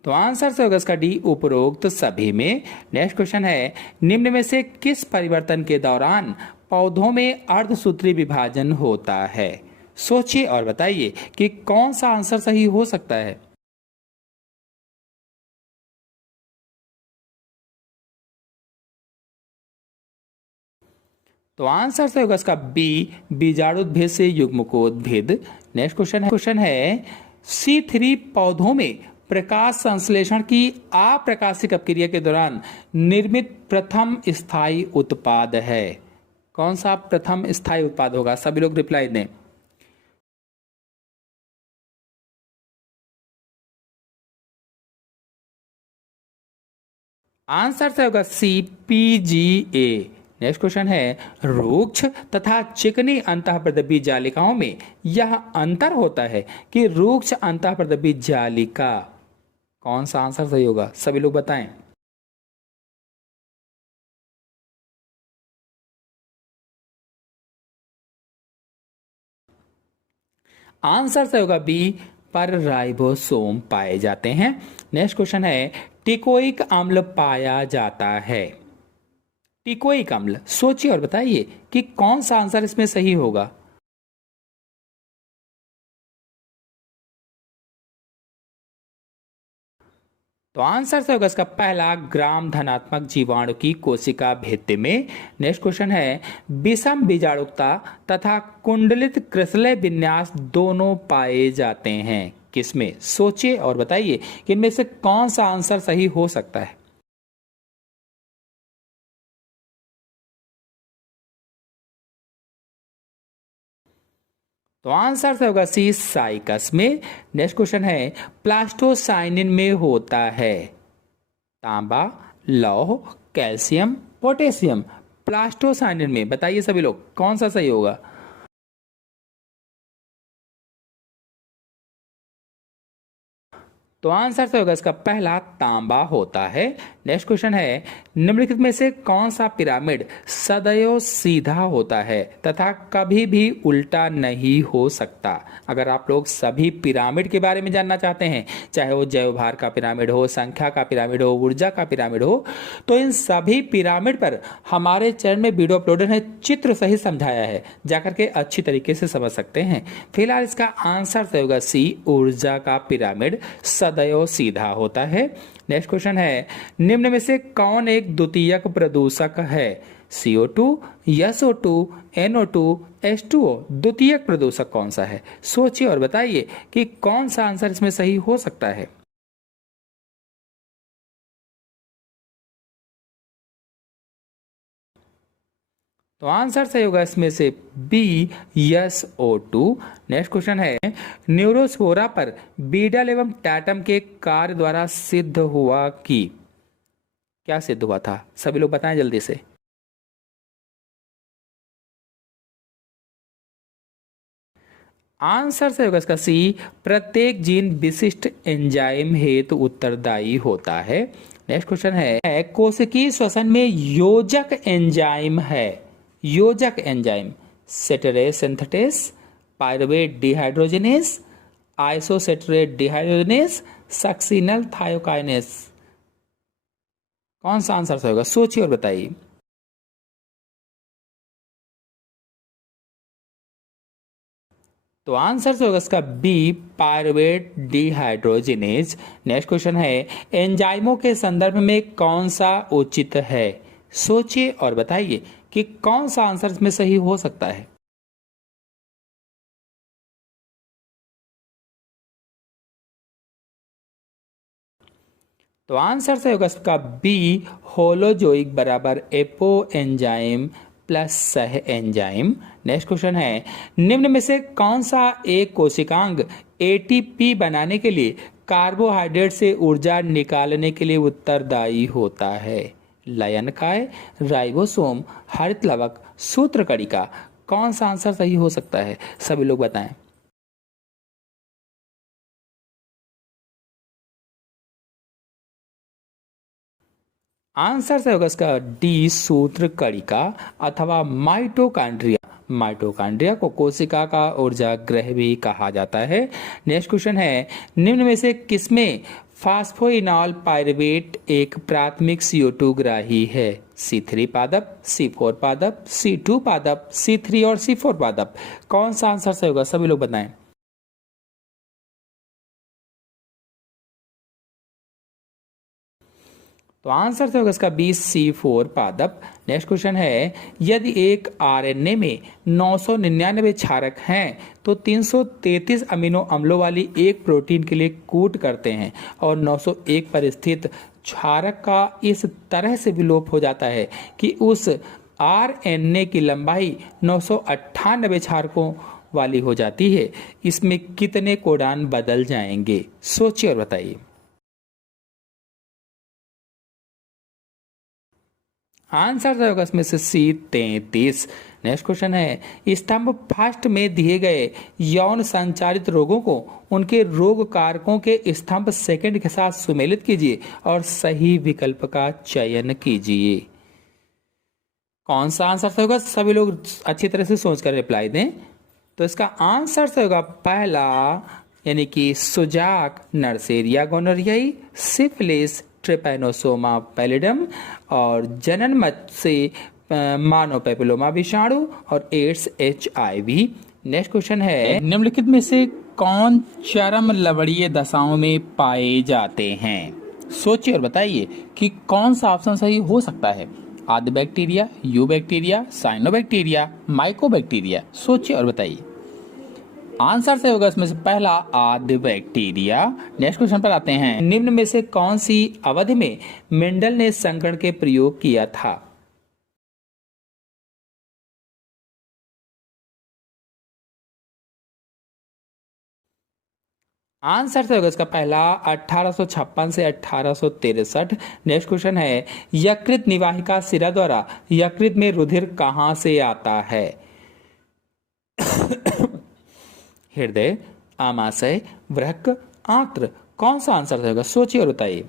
तो आंसर से होगा इसका डी, उपरोक्त सभी में। नेक्स्ट क्वेश्चन है, निम्न में से किस परिवर्तन के दौरान पौधों में अर्धसूत्री विभाजन होता है? सोचिए और बताइए कि कौन सा आंसर सही हो सकता है। तो आंसर से होगा इसका बी, बीजाणुद्भिद से युग्मकोद्भिद। नेक्स्ट क्वेश्चन है C3 पौधों में प्रकाश संश्लेषण की अप्रकाशिक अपक्रिया के दौरान निर्मित प्रथम स्थायी उत्पाद है। कौन सा प्रथम स्थायी उत्पाद होगा? सभी लोग रिप्लाई दें। आंसर से होगा सी, PGA। नेक्स्ट क्वेश्चन है, रुक्ष तथा चिकनी अंतःप्रदबी जालिकाओं में यह अंतर होता है कि रुक्ष अंतःप्रदबी जालिका। कौन सा आंसर सही होगा? सभी लोग बताएं। आंसर सही होगा बी, पर राइबोसोम पाए जाते हैं। नेक्स्ट क्वेश्चन है, टिकोइक अम्ल पाया जाता है। टिकोइक अम्ल, सोचिए और बताइए कि कौन सा आंसर इसमें सही होगा। तो आंसर से होगा इसका पहला, ग्राम धनात्मक जीवाणु की कोशिका भित्ति में। नेक्स्ट क्वेश्चन है, विषम बीजाणुकता तथा कुंडलित क्रिसले विन्यास दोनों पाए जाते हैं किसमें? सोचिए और बताइए कि इनमें से कौन सा आंसर सही हो सकता है। तो आंसर से होगा सी, साइकस में। नेक्स्ट क्वेश्चन है, प्लास्टोसाइनिन में होता है तांबा, लौह, कैल्शियम, पोटेशियम। प्लास्टोसाइनिन में बताइए सभी लोग कौन सा सही होगा। तो आंसर से होगा इसका पहला, तांबा होता है। नेक्स्ट क्वेश्चन है, निम्नलिखित में से कौन सा पिरामिड सदैव सीधा होता है तथा कभी भी उल्टा नहीं हो सकता? अगर आप लोग सभी पिरामिड के बारे में जानना चाहते हैं, चाहे वो जैव भार का पिरामिड हो, संख्या का पिरामिड हो, ऊर्जा का पिरामिड हो, तो इन सभी पिरामिड पर हमारे चैनल में वीडियो अपलोडेड है, चित्र सही समझाया है, जाकर के अच्छी तरीके से समझ सकते हैं। फिलहाल इसका आंसर सही होगा सी, ऊर्जा का पिरामिड सदैव सीधा होता है। नेक्स्ट क्वेश्चन है, निम्न में से कौन एक द्वितीयक प्रदूषक है? CO2, SO2, NO2, H2O। द्वितीयक प्रदूषक कौन सा है? सोचिए और बताइए कि कौन सा आंसर इसमें सही हो सकता है। तो आंसर सही होगा इसमें से बी, SO2। नेक्स्ट क्वेश्चन है, न्यूरोस्पोरा पर बीडल एवं टैटम के कार्य द्वारा सिद्ध हुआ कि क्या सिद्ध हुआ था? सभी लोग बताएं जल्दी से। आंसर से होगा इसका सी, प्रत्येक जीन विशिष्ट एंजाइम हेतु उत्तरदायी होता है। नेक्स्ट क्वेश्चन है, कोशिकीय श्वसन में योजक एंजाइम है। योजक enzyme, citrate synthetase, pyruvate dehydrogenase, isocitrate dehydrogenase, succinyl thiokinase. कौन सा आंसर सही होगा? सोचिए और बताइए। तो आंसर से होगा इसका B, pyruvate dehydrogenase. Next question है, एंजाइमों के संदर्भ में कौन सा उचित है? सोचिए और बताइए कि कौन सा आंसर इसमें सही हो सकता है। तो आंसर से होगा इसका बी, होलोजोइक बराबर एपो एंजाइम प्लस सह एंजाइम। नेक्स्ट क्वेश्चन है, निम्न में से कौन सा एक कोशिकांग ATP बनाने के लिए कार्बोहाइड्रेट से ऊर्जा निकालने के लिए उत्तरदायी होता है? लयनकाय, राइबोसोम, हरित लवक, सूत्रकणिका। कौन सा आंसर सही हो सकता है? सभी लोग बताएं। आंसर से होगा इसका डी सूत्र कणिका अथवा माइटोकॉन्ड्रिया। माइटोकॉन्ड्रिया को कोशिका का ऊर्जा गृह भी कहा जाता है। नेक्स्ट क्वेश्चन है, निम्न में से किसमें फास्फोइनॉल पायरुवेट एक प्राथमिक CO2 ग्राही है? C3 पादप, C4 पादप, C2 पादप, C3 और C4 पादप। कौन सा आंसर सही होगा, सभी लोग बताएं। तो आंसर से होगा इसका C4 पादप। नेक्स्ट क्वेश्चन है, यदि एक RNA में 999 क्षारक हैं तो 333 अमीनो अम्लों वाली एक प्रोटीन के लिए कूट करते हैं और 901 पर स्थित क्षारक का इस तरह से विलोप हो जाता है कि उस RNA की लंबाई 998 क्षारकों वाली हो जाती है। इसमें कितने कोडान बदल जाएंगे? सोचिए और बताइए। आंसर होगा इसमें से C33। नेक्स्ट क्वेश्चन है, स्तंभ फर्स्ट में दिए गए यौन संचारित रोगों को उनके रोग कारकों के स्तंभ सेकंड के साथ सुमेलित कीजिए और सही विकल्प का चयन कीजिए। कौन सा आंसर होगा, सभी लोग अच्छी तरह से सोचकर रिप्लाई दें। तो इसका आंसर होगा पहला, यानी कि सुजाक नर्सेरिया गोनोरियाई, सिफिलिस ट्रिपैनोसोमा पैलिडम और जननमत से मानव पेपिलोमा विषाणु और एड्स HIV। नेक्स्ट क्वेश्चन है, निम्नलिखित में से कौन चरम लवणीय दशाओं में पाए जाते हैं? सोचिए और बताइए कि कौन सा ऑप्शन सही हो सकता है। आदि bacteria, you bacteria, cyanobacteria, mycobacteria. सोचिए और बताइए। आंसर से होगा इसमें से पहला, आदि बैक्टीरिया। नेक्स्ट क्वेश्चन पर आते हैं, निम्न में से कौन सी अवधि में मेंडल ने संकरण के प्रयोग किया था? आंसर से होगा इसका पहला 1856 से 1863। नेक्स्ट क्वेश्चन है, यकृत निवाहिका शिरा द्वारा यकृत में रुधिर कहां से आता है? हृदय, आमाशय, वृक्क, आंत्र। कौन सा आंसर होगा, सोचिए और बताइए।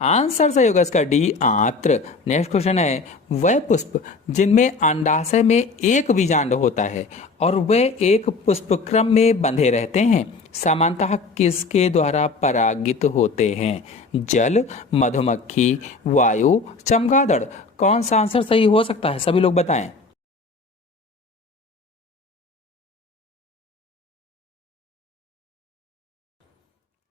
आंसर सही होगा इसका डी, आंत्र। नेक्स्ट क्वेश्चन है, वह पुष्प जिनमें अंडाशय में एक बीजांड होता है और वे एक पुष्पक्रम में बंधे रहते हैं, सामान्यतः किसके द्वारा परागित होते हैं? जल, मधुमक्खी, वायु, चमगादड़। कौन सा आंसर सही हो सकता है, सभी लोग बताएं।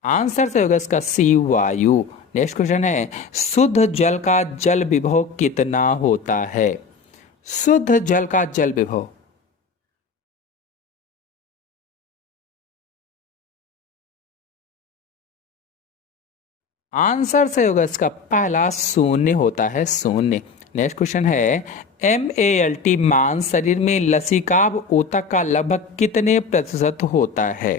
आंसर से होगा इसका सी, वायु। नेक्स्ट क्वेश्चन है, शुद्ध जल का जल विभव कितना होता है? शुद्ध जल का जल विभव। आंसर से होगा इसका पहला, शून्य होता है, शून्य। नेक्स्ट क्वेश्चन है, MALT मांस शरीर में लसीकाभ ऊतक का लगभग कितने प्रतिशत होता है?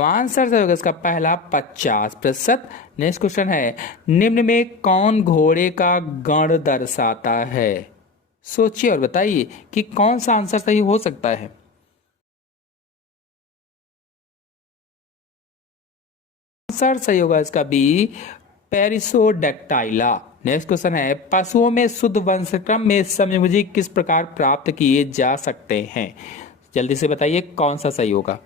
तो आंसर से होगा इसका पहला, 50%। नेक्स्ट क्वेश्चन है, निम्न में कौन घोड़े का गण दर्शाता है? सोचिए और बताइए कि कौन सा आंसर सही हो सकता है। आंसर सही होगा इसका बी, पेरिसोडेक्टाइला। नेक्स्ट क्वेश्चन है, पशुओं में शुद्ध वंशक्रम में समयोजी किस प्रकार प्राप्त किए जा सकते हैं? जल्दी से बताइए कौन सा सही होगा।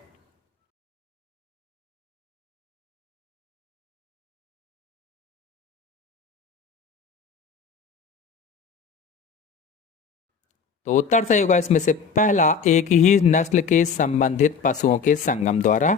तो उत्तर सही होगा इसमें से पहला, एक ही नस्ल के संबंधित पशुओं के संगम द्वारा।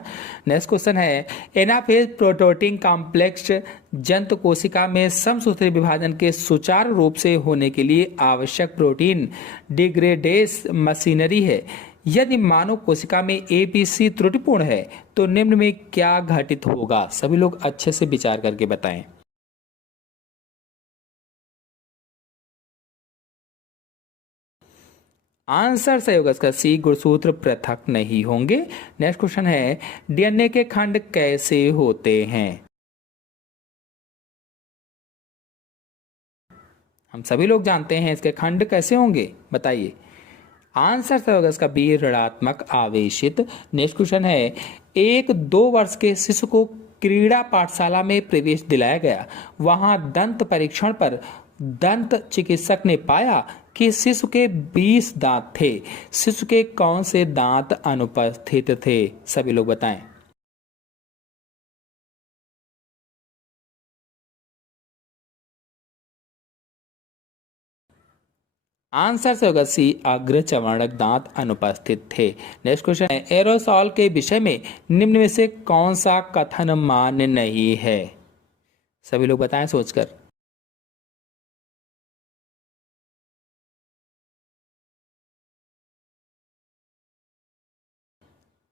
नेक्स्ट क्वेश्चन है, एनाफेज प्रोटोटिंग कॉम्प्लेक्स जंतु कोशिका में समसूत्री विभाजन के सुचारू रूप से होने के लिए आवश्यक प्रोटीन डिग्रेडेस मशीनरी है। यदि मानव कोशिका में APC त्रुटिपूर्ण है तो निम्न में क्या घटित होगा? सभी लोग अच्छे से विचार करके बताएं। आंसर सही होगा इसका सी, गुणसूत्र पृथक नहीं होंगे। नेक्स्ट क्वेश्चन है, DNA के खंड कैसे होते हैं? हम सभी लोग जानते हैं इसके खंड कैसे होंगे, बताइए। आंसर से होगा इसका बी, ऋणात्मक आवेशित। नेक्स्ट क्वेश्चन है, 1-2 वर्ष के शिशु को क्रीड़ा पाठशाला में प्रवेश दिलाया गया। वहां दंत परीक्षण पर दंत चिकित्सक ने पाया कि शिशु के 20 दांत थे। शिशु के कौन से दांत अनुपस्थित थे? सभी लोग बताएं। आंसर से होगा सी, अग्र चवर्णक दांत अनुपस्थित थे। नेक्स्ट क्वेश्चन है, एरोसॉल के विषय में निम्न में से कौन सा कथन मान्य नहीं है? सभी लोग बताएं सोचकर।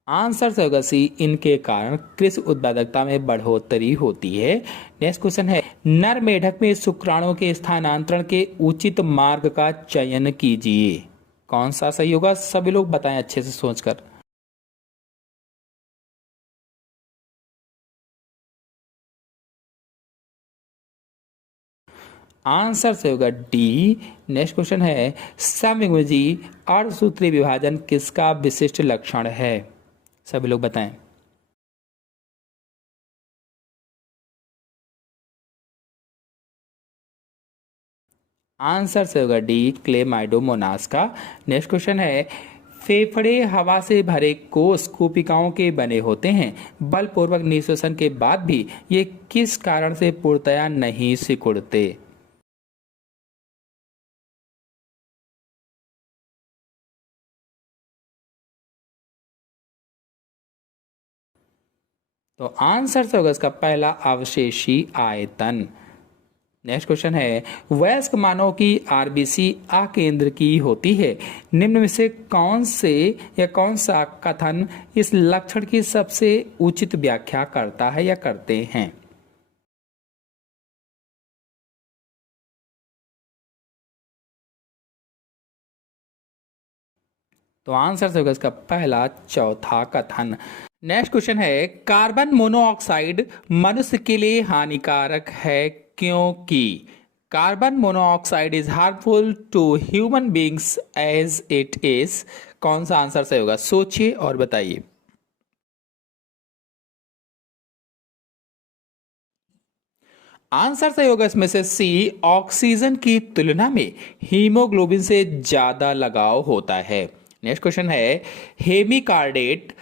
आंसर से होगा सी, इनके कारण कृषि उत्पादकता में बढ़ोतरी होती है। नेक्स्ट क्वेश्चन है, नर मेढक में शुक्राणुओं के स्थानांतरण के उचित मार्ग का चयन कीजिए। कौन सा सही होगा? सभी लोग बताएं अच्छे से सोचकर। आंसर से होगा डी। नेक्स्ट क्वेश्चन है, समविभाजी अर्धसूत्री विभाजन किसका विशिष्ट लक्षण है? सभी लोग बताएं। आंसर से होगा डी, क्लेमाइडोमोनास का। नेक्स्ट क्वेश्चन है, फेफड़े हवा से भरे कोष कूपिकाओं के बने होते हैं। बलपूर्वक निःश्वासन के बाद भी ये किस कारण से पूर्णतया नहीं सिकुड़ते? तो आंसर से होगा इसका पहला, अवशेषी आयतन। नेक्स्ट क्वेश्चन है, वयस्क मानव की आरबीसी अकेंद्र की होती है। निम्न में से कौन से या कौन सा कथन इस लक्षण की सबसे उचित व्याख्या करता है या करते हैं? तो आंसर से होगा इसका पहला, चौथा कथन। नेक्स्ट क्वेश्चन है, कार्बन मोनोऑक्साइड मनुष्य के लिए हानिकारक है क्योंकि? Carbon monoxide is harmful to human beings as it is. कौन सा आंसर सही होगा? सोचिए और बताइए। आंसर सही होगा इसमें से सी, ऑक्सीजन की तुलना में हीमोग्लोबिन से ज्यादा लगाव होता है। नेक्स्ट क्वेश्चन है, हेमिकार्डेट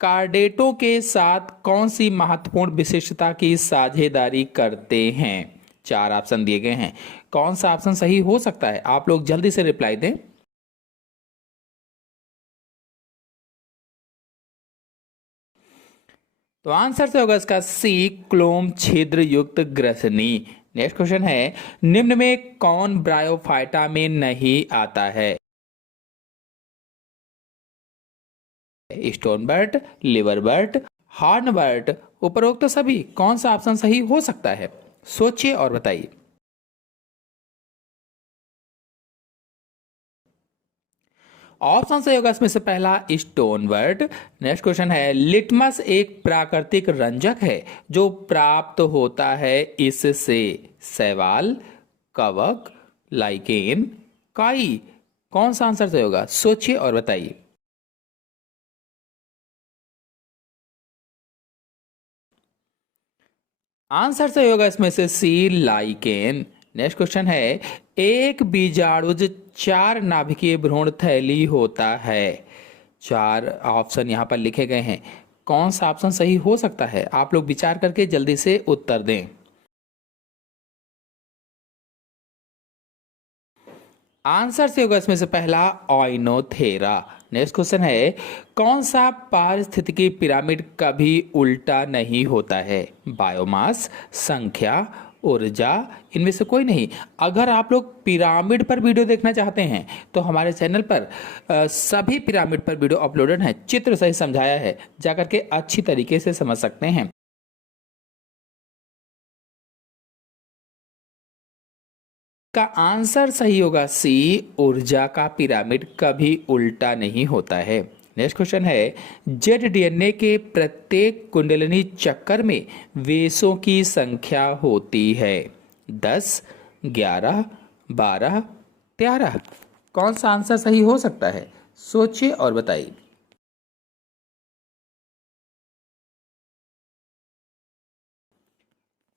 कार्डेटों के साथ कौन सी महत्वपूर्ण विशिष्टता की साझेदारी करते हैं? 4 ऑप्शन दिए गए हैं, कौन सा ऑप्शन सही हो सकता है? आप लोग जल्दी से रिप्लाई दें। तो आंसर से होगा इसका सी, क्लोम छिद्र युक्त ग्रसनी। नेक्स्ट क्वेश्चन है, निम्न में कौन ब्रायोफाइटा में नहीं आता है? स्टोनबर्ट, लिवरबर्ट, हॉर्नबर्ट, उपरोक्त सभी कौन सा ऑप्शन सही हो सकता है? सोचिए और बताइए। ऑप्शन सही होगा इसमें से पहला, स्टोनबर्ट। नेक्स्ट क्वेश्चन है, लिटमस एक प्राकृतिक रंजक है जो प्राप्त होता है इससे? शैवाल, कवक, लाइकेन, काई। कौन सा आंसर सही होगा? सोचिए और बताइए। आंसर सही होगा इसमें से सी, लाइकेन। नेक्स्ट क्वेश्चन है, एक बीजाणुज 4 नाभिकीय भ्रूण थैली होता है। 4 ऑप्शन यहां पर लिखे गए हैं, कौन सा ऑप्शन सही हो सकता है? आप लोग विचार करके जल्दी से उत्तर दें। आंसर से होगा इसमें से पहला, ऑइनोथेरा। नेक्स्ट क्वेश्चन है, कौन सा पारिस्थितिकी पिरामिड कभी उल्टा नहीं होता है? बायोमास, संख्या, ऊर्जा, इनमें से कोई नहीं। अगर आप लोग पिरामिड पर वीडियो देखना चाहते हैं तो हमारे चैनल पर सभी पिरामिड पर वीडियो अपलोडेड हैं, चित्र सही समझाया है, जाकर के अच्छी तरीके से समझ सकते हैं। का आंसर सही होगा सी, ऊर्जा का पिरामिड कभी उल्टा नहीं होता है। नेक्स्ट क्वेश्चन है, जेड डीएनए के प्रत्येक कुंडलिनी चक्कर में वेशों की संख्या होती है? 10, 11, 12, 13। कौन सा आंसर सही हो सकता है? सोचिए और बताइए।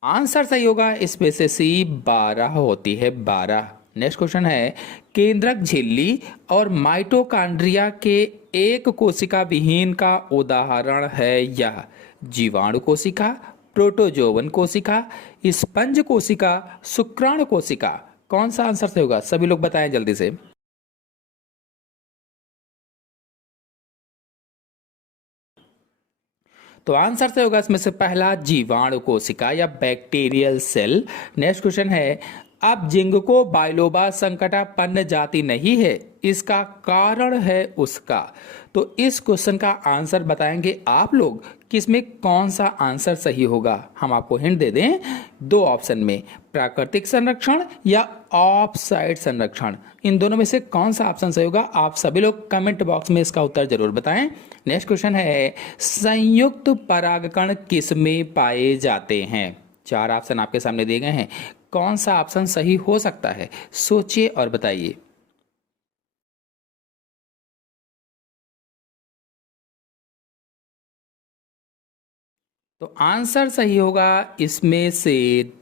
आंसर सही होगा इसमें से सी 12 होती है, 12। नेक्स्ट क्वेश्चन है, केंद्रक झिल्ली और माइटोकॉन्ड्रिया के एक कोशिका विहीन का उदाहरण है यह जीवाणु कोशिका, प्रोटोजोवन कोशिका, स्पंज कोशिका, शुक्राणु कोशिका। कौन सा आंसर सही होगा? सभी लोग बताएं जल्दी से। तो आंसर से होगा इसमें से पहला जीवाणु कोशिका या बैक्टीरियल सेल। नेक्स्ट क्वेश्चन है, अब जिंको बाइलोबा संकटापन्न जाति नहीं है, इसका कारण है उसका। तो इस क्वेश्चन का आंसर बताएंगे आप लोग, किसमें कौन सा आंसर सही होगा। हम आपको हिंट दे दें, दो ऑप्शन में, प्राकृतिक संरक्षण या ऑफ साइड संरक्षण, इन दोनों में से कौन सा ऑप्शन सही होगा? आप सभी लोग कमेंट बॉक्स में इसका उत्तर जरूर बताएं। नेक्स्ट क्वेश्चन है, संयुक्त परागकण किस में पाए जाते हैं? चार ऑप्शन आपके सामने दिए गए हैं, कौन सा ऑप्शन सही हो सकता है? सोचिए और बताइए। तो आंसर सही होगा इसमें से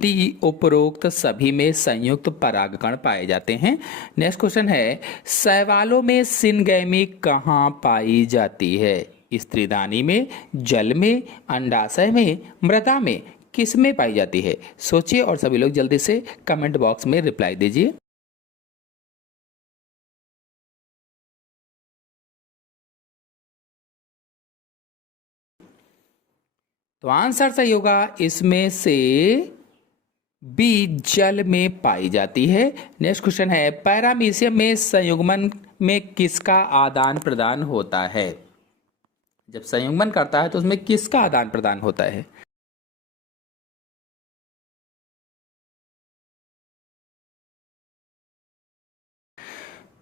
डी, उपरोक्त सभी में संयुक्त परागकण पाए जाते हैं। नेक्स्ट क्वेश्चन है, शैवालों में सिनगैमी कहाँ पाई जाती है? स्त्रीदानी में, जल में, अंडाशय में, मृदा में, किस में पाई जाती है? सोचिए और सभी लोग जल्दी से कमेंट बॉक्स में रिप्लाई दीजिए। तो आंसर सही होगा इसमें से बी, जल में पाई जाती है। नेक्स्ट क्वेश्चन है, पैरामीशियम में संयुग्मन में किसका आदान प्रदान होता है? जब संयुग्मन करता है तो उसमें किसका आदान प्रदान होता है?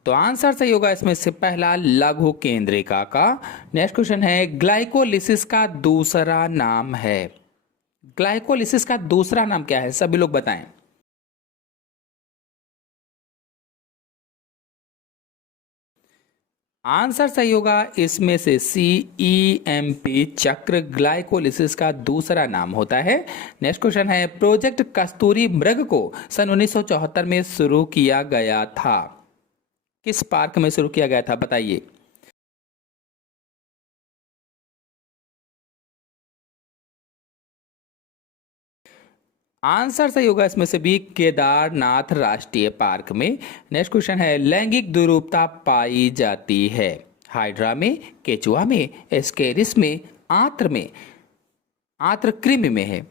तो आंसर सही होगा इसमें से पहला, लघु केंद्रिका का। नेक्स्ट क्वेश्चन है, ग्लाइकोलिसिस का दूसरा नाम है। ग्लाइकोलिसिस का दूसरा नाम क्या है? सभी लोग बताएं। आंसर सही होगा इसमें से CEMP चक्र ग्लाइकोलिसिस का दूसरा नाम होता है। नेक्स्ट क्वेश्चन है, प्रोजेक्ट कस्तूरी मृग को सन 1974 में शुरू किया गया था। किस पार्क में शुरू किया गया था, बताइए। आंसर सही होगा इसमें से भी, केदारनाथ राष्ट्रीय पार्क में। नेक्स्ट क्वेश्चन है, लैंगिक द्विरूपता पाई जाती है हाइड्रा में, केचुआ में, एस्केरिस में, आंत्र में, आंत्र कृमि में है।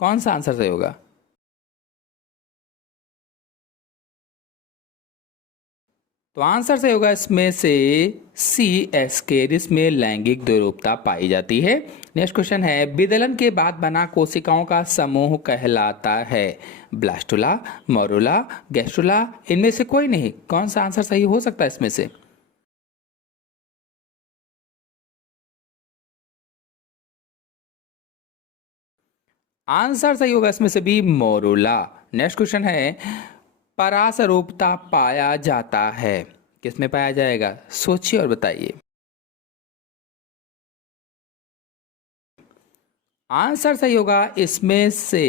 कौन सा आंसर सही होगा? तो आंसर सही होगा इसमें से सी, एस्केरिस में लैंगिक द्विरूपता पाई जाती है। नेक्स्ट क्वेश्चन है, विदलन के बाद बना कोशिकाओं का समूह कहलाता है ब्लास्टुला, मोरुला, गैस्ट्रुला, इनमें से कोई नहीं। कौन सा आंसर सही हो सकता है इसमें से? आंसर सही होगा इसमें से भी, मोरुला। नेक्स्ट क्वेश्चन है, परासरूपता पाया जाता है, किसमें पाया जाएगा? सोचिए और बताइए। आंसर सही होगा इसमें से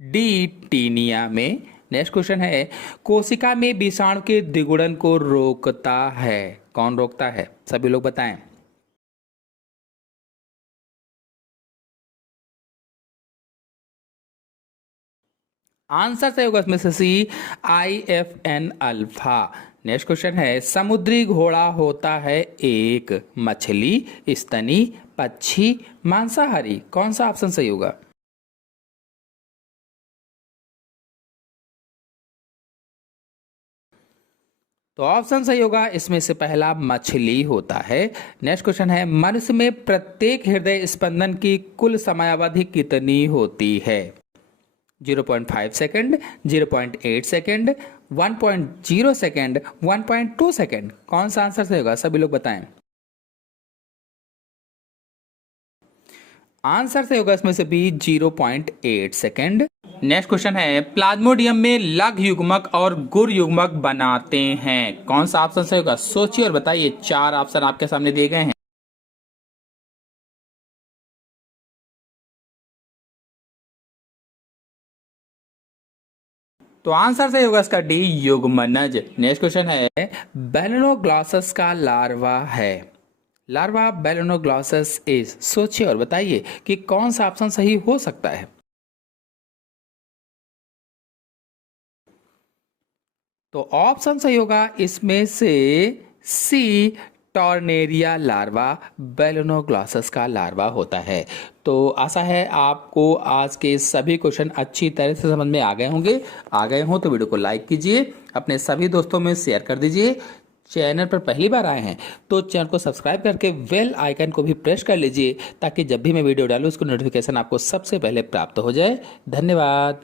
डी, टीनिया में। नेक्स्ट क्वेश्चन है, कोशिका में विषाणु के द्विगुणन को रोकता है, कौन रोकता है? सभी लोग बताएं। आंसर सही होगा इसमें से सी, IFN अल्फा। नेक्स्ट क्वेश्चन है, समुद्री घोड़ा होता है एक मछली, स्तनी, पक्षी, मांसाहारी। कौन सा ऑप्शन सही होगा? तो ऑप्शन सही होगा इसमें से पहला, मछली होता है। नेक्स्ट क्वेश्चन है, मनुष्य में प्रत्येक हृदय स्पंदन की कुल समयावधि कितनी होती है? 0.5 सेकेंड, 0.8 सेकेंड, 1.0 सेकेंड, 1.2 सेकेंड। कौन सा आंसर सही होगा? सभी लोग बताएं। आंसर से होगा इसमें से बी 0.8 सेकेंड। नेक्स्ट क्वेश्चन है, प्लाज्मोडियम में लघु युग्मक और गुर युग्मक बनाते हैं। कौन सा ऑप्शन सही होगा, सोचिए और बताइए। 4 ऑप्शन आपके सामने दिए गए हैं। तो आंसर सही होगा इसका डी, युग्मनज। नेक्स्ट क्वेश्चन है, बेलोनोग्लॉसस का लार्वा है। लार्वा बेलोनोग्लॉसस इज, सोचिए और बताइए कि कौन सा ऑप्शन सही हो सकता है। तो ऑप्शन सही होगा इसमें से सी, टॉर्नेरिया लार्वा बेलोनोग्लॉसस का लार्वा होता है। तो आशा है आपको आज के सभी क्वेश्चन अच्छी तरह से समझ में आ गए होंगे। आ गए हों तो वीडियो को लाइक कीजिए, अपने सभी दोस्तों में शेयर कर दीजिए। चैनल पर पहली बार आए हैं तो चैनल को सब्सक्राइब करके बेल आइकन को भी प्रेस कर लीजिए, ताकि जब भी मैं वीडियो डालूँ उसको नोटिफिकेशन आपको सबसे पहले प्राप्त हो जाए। धन्यवाद।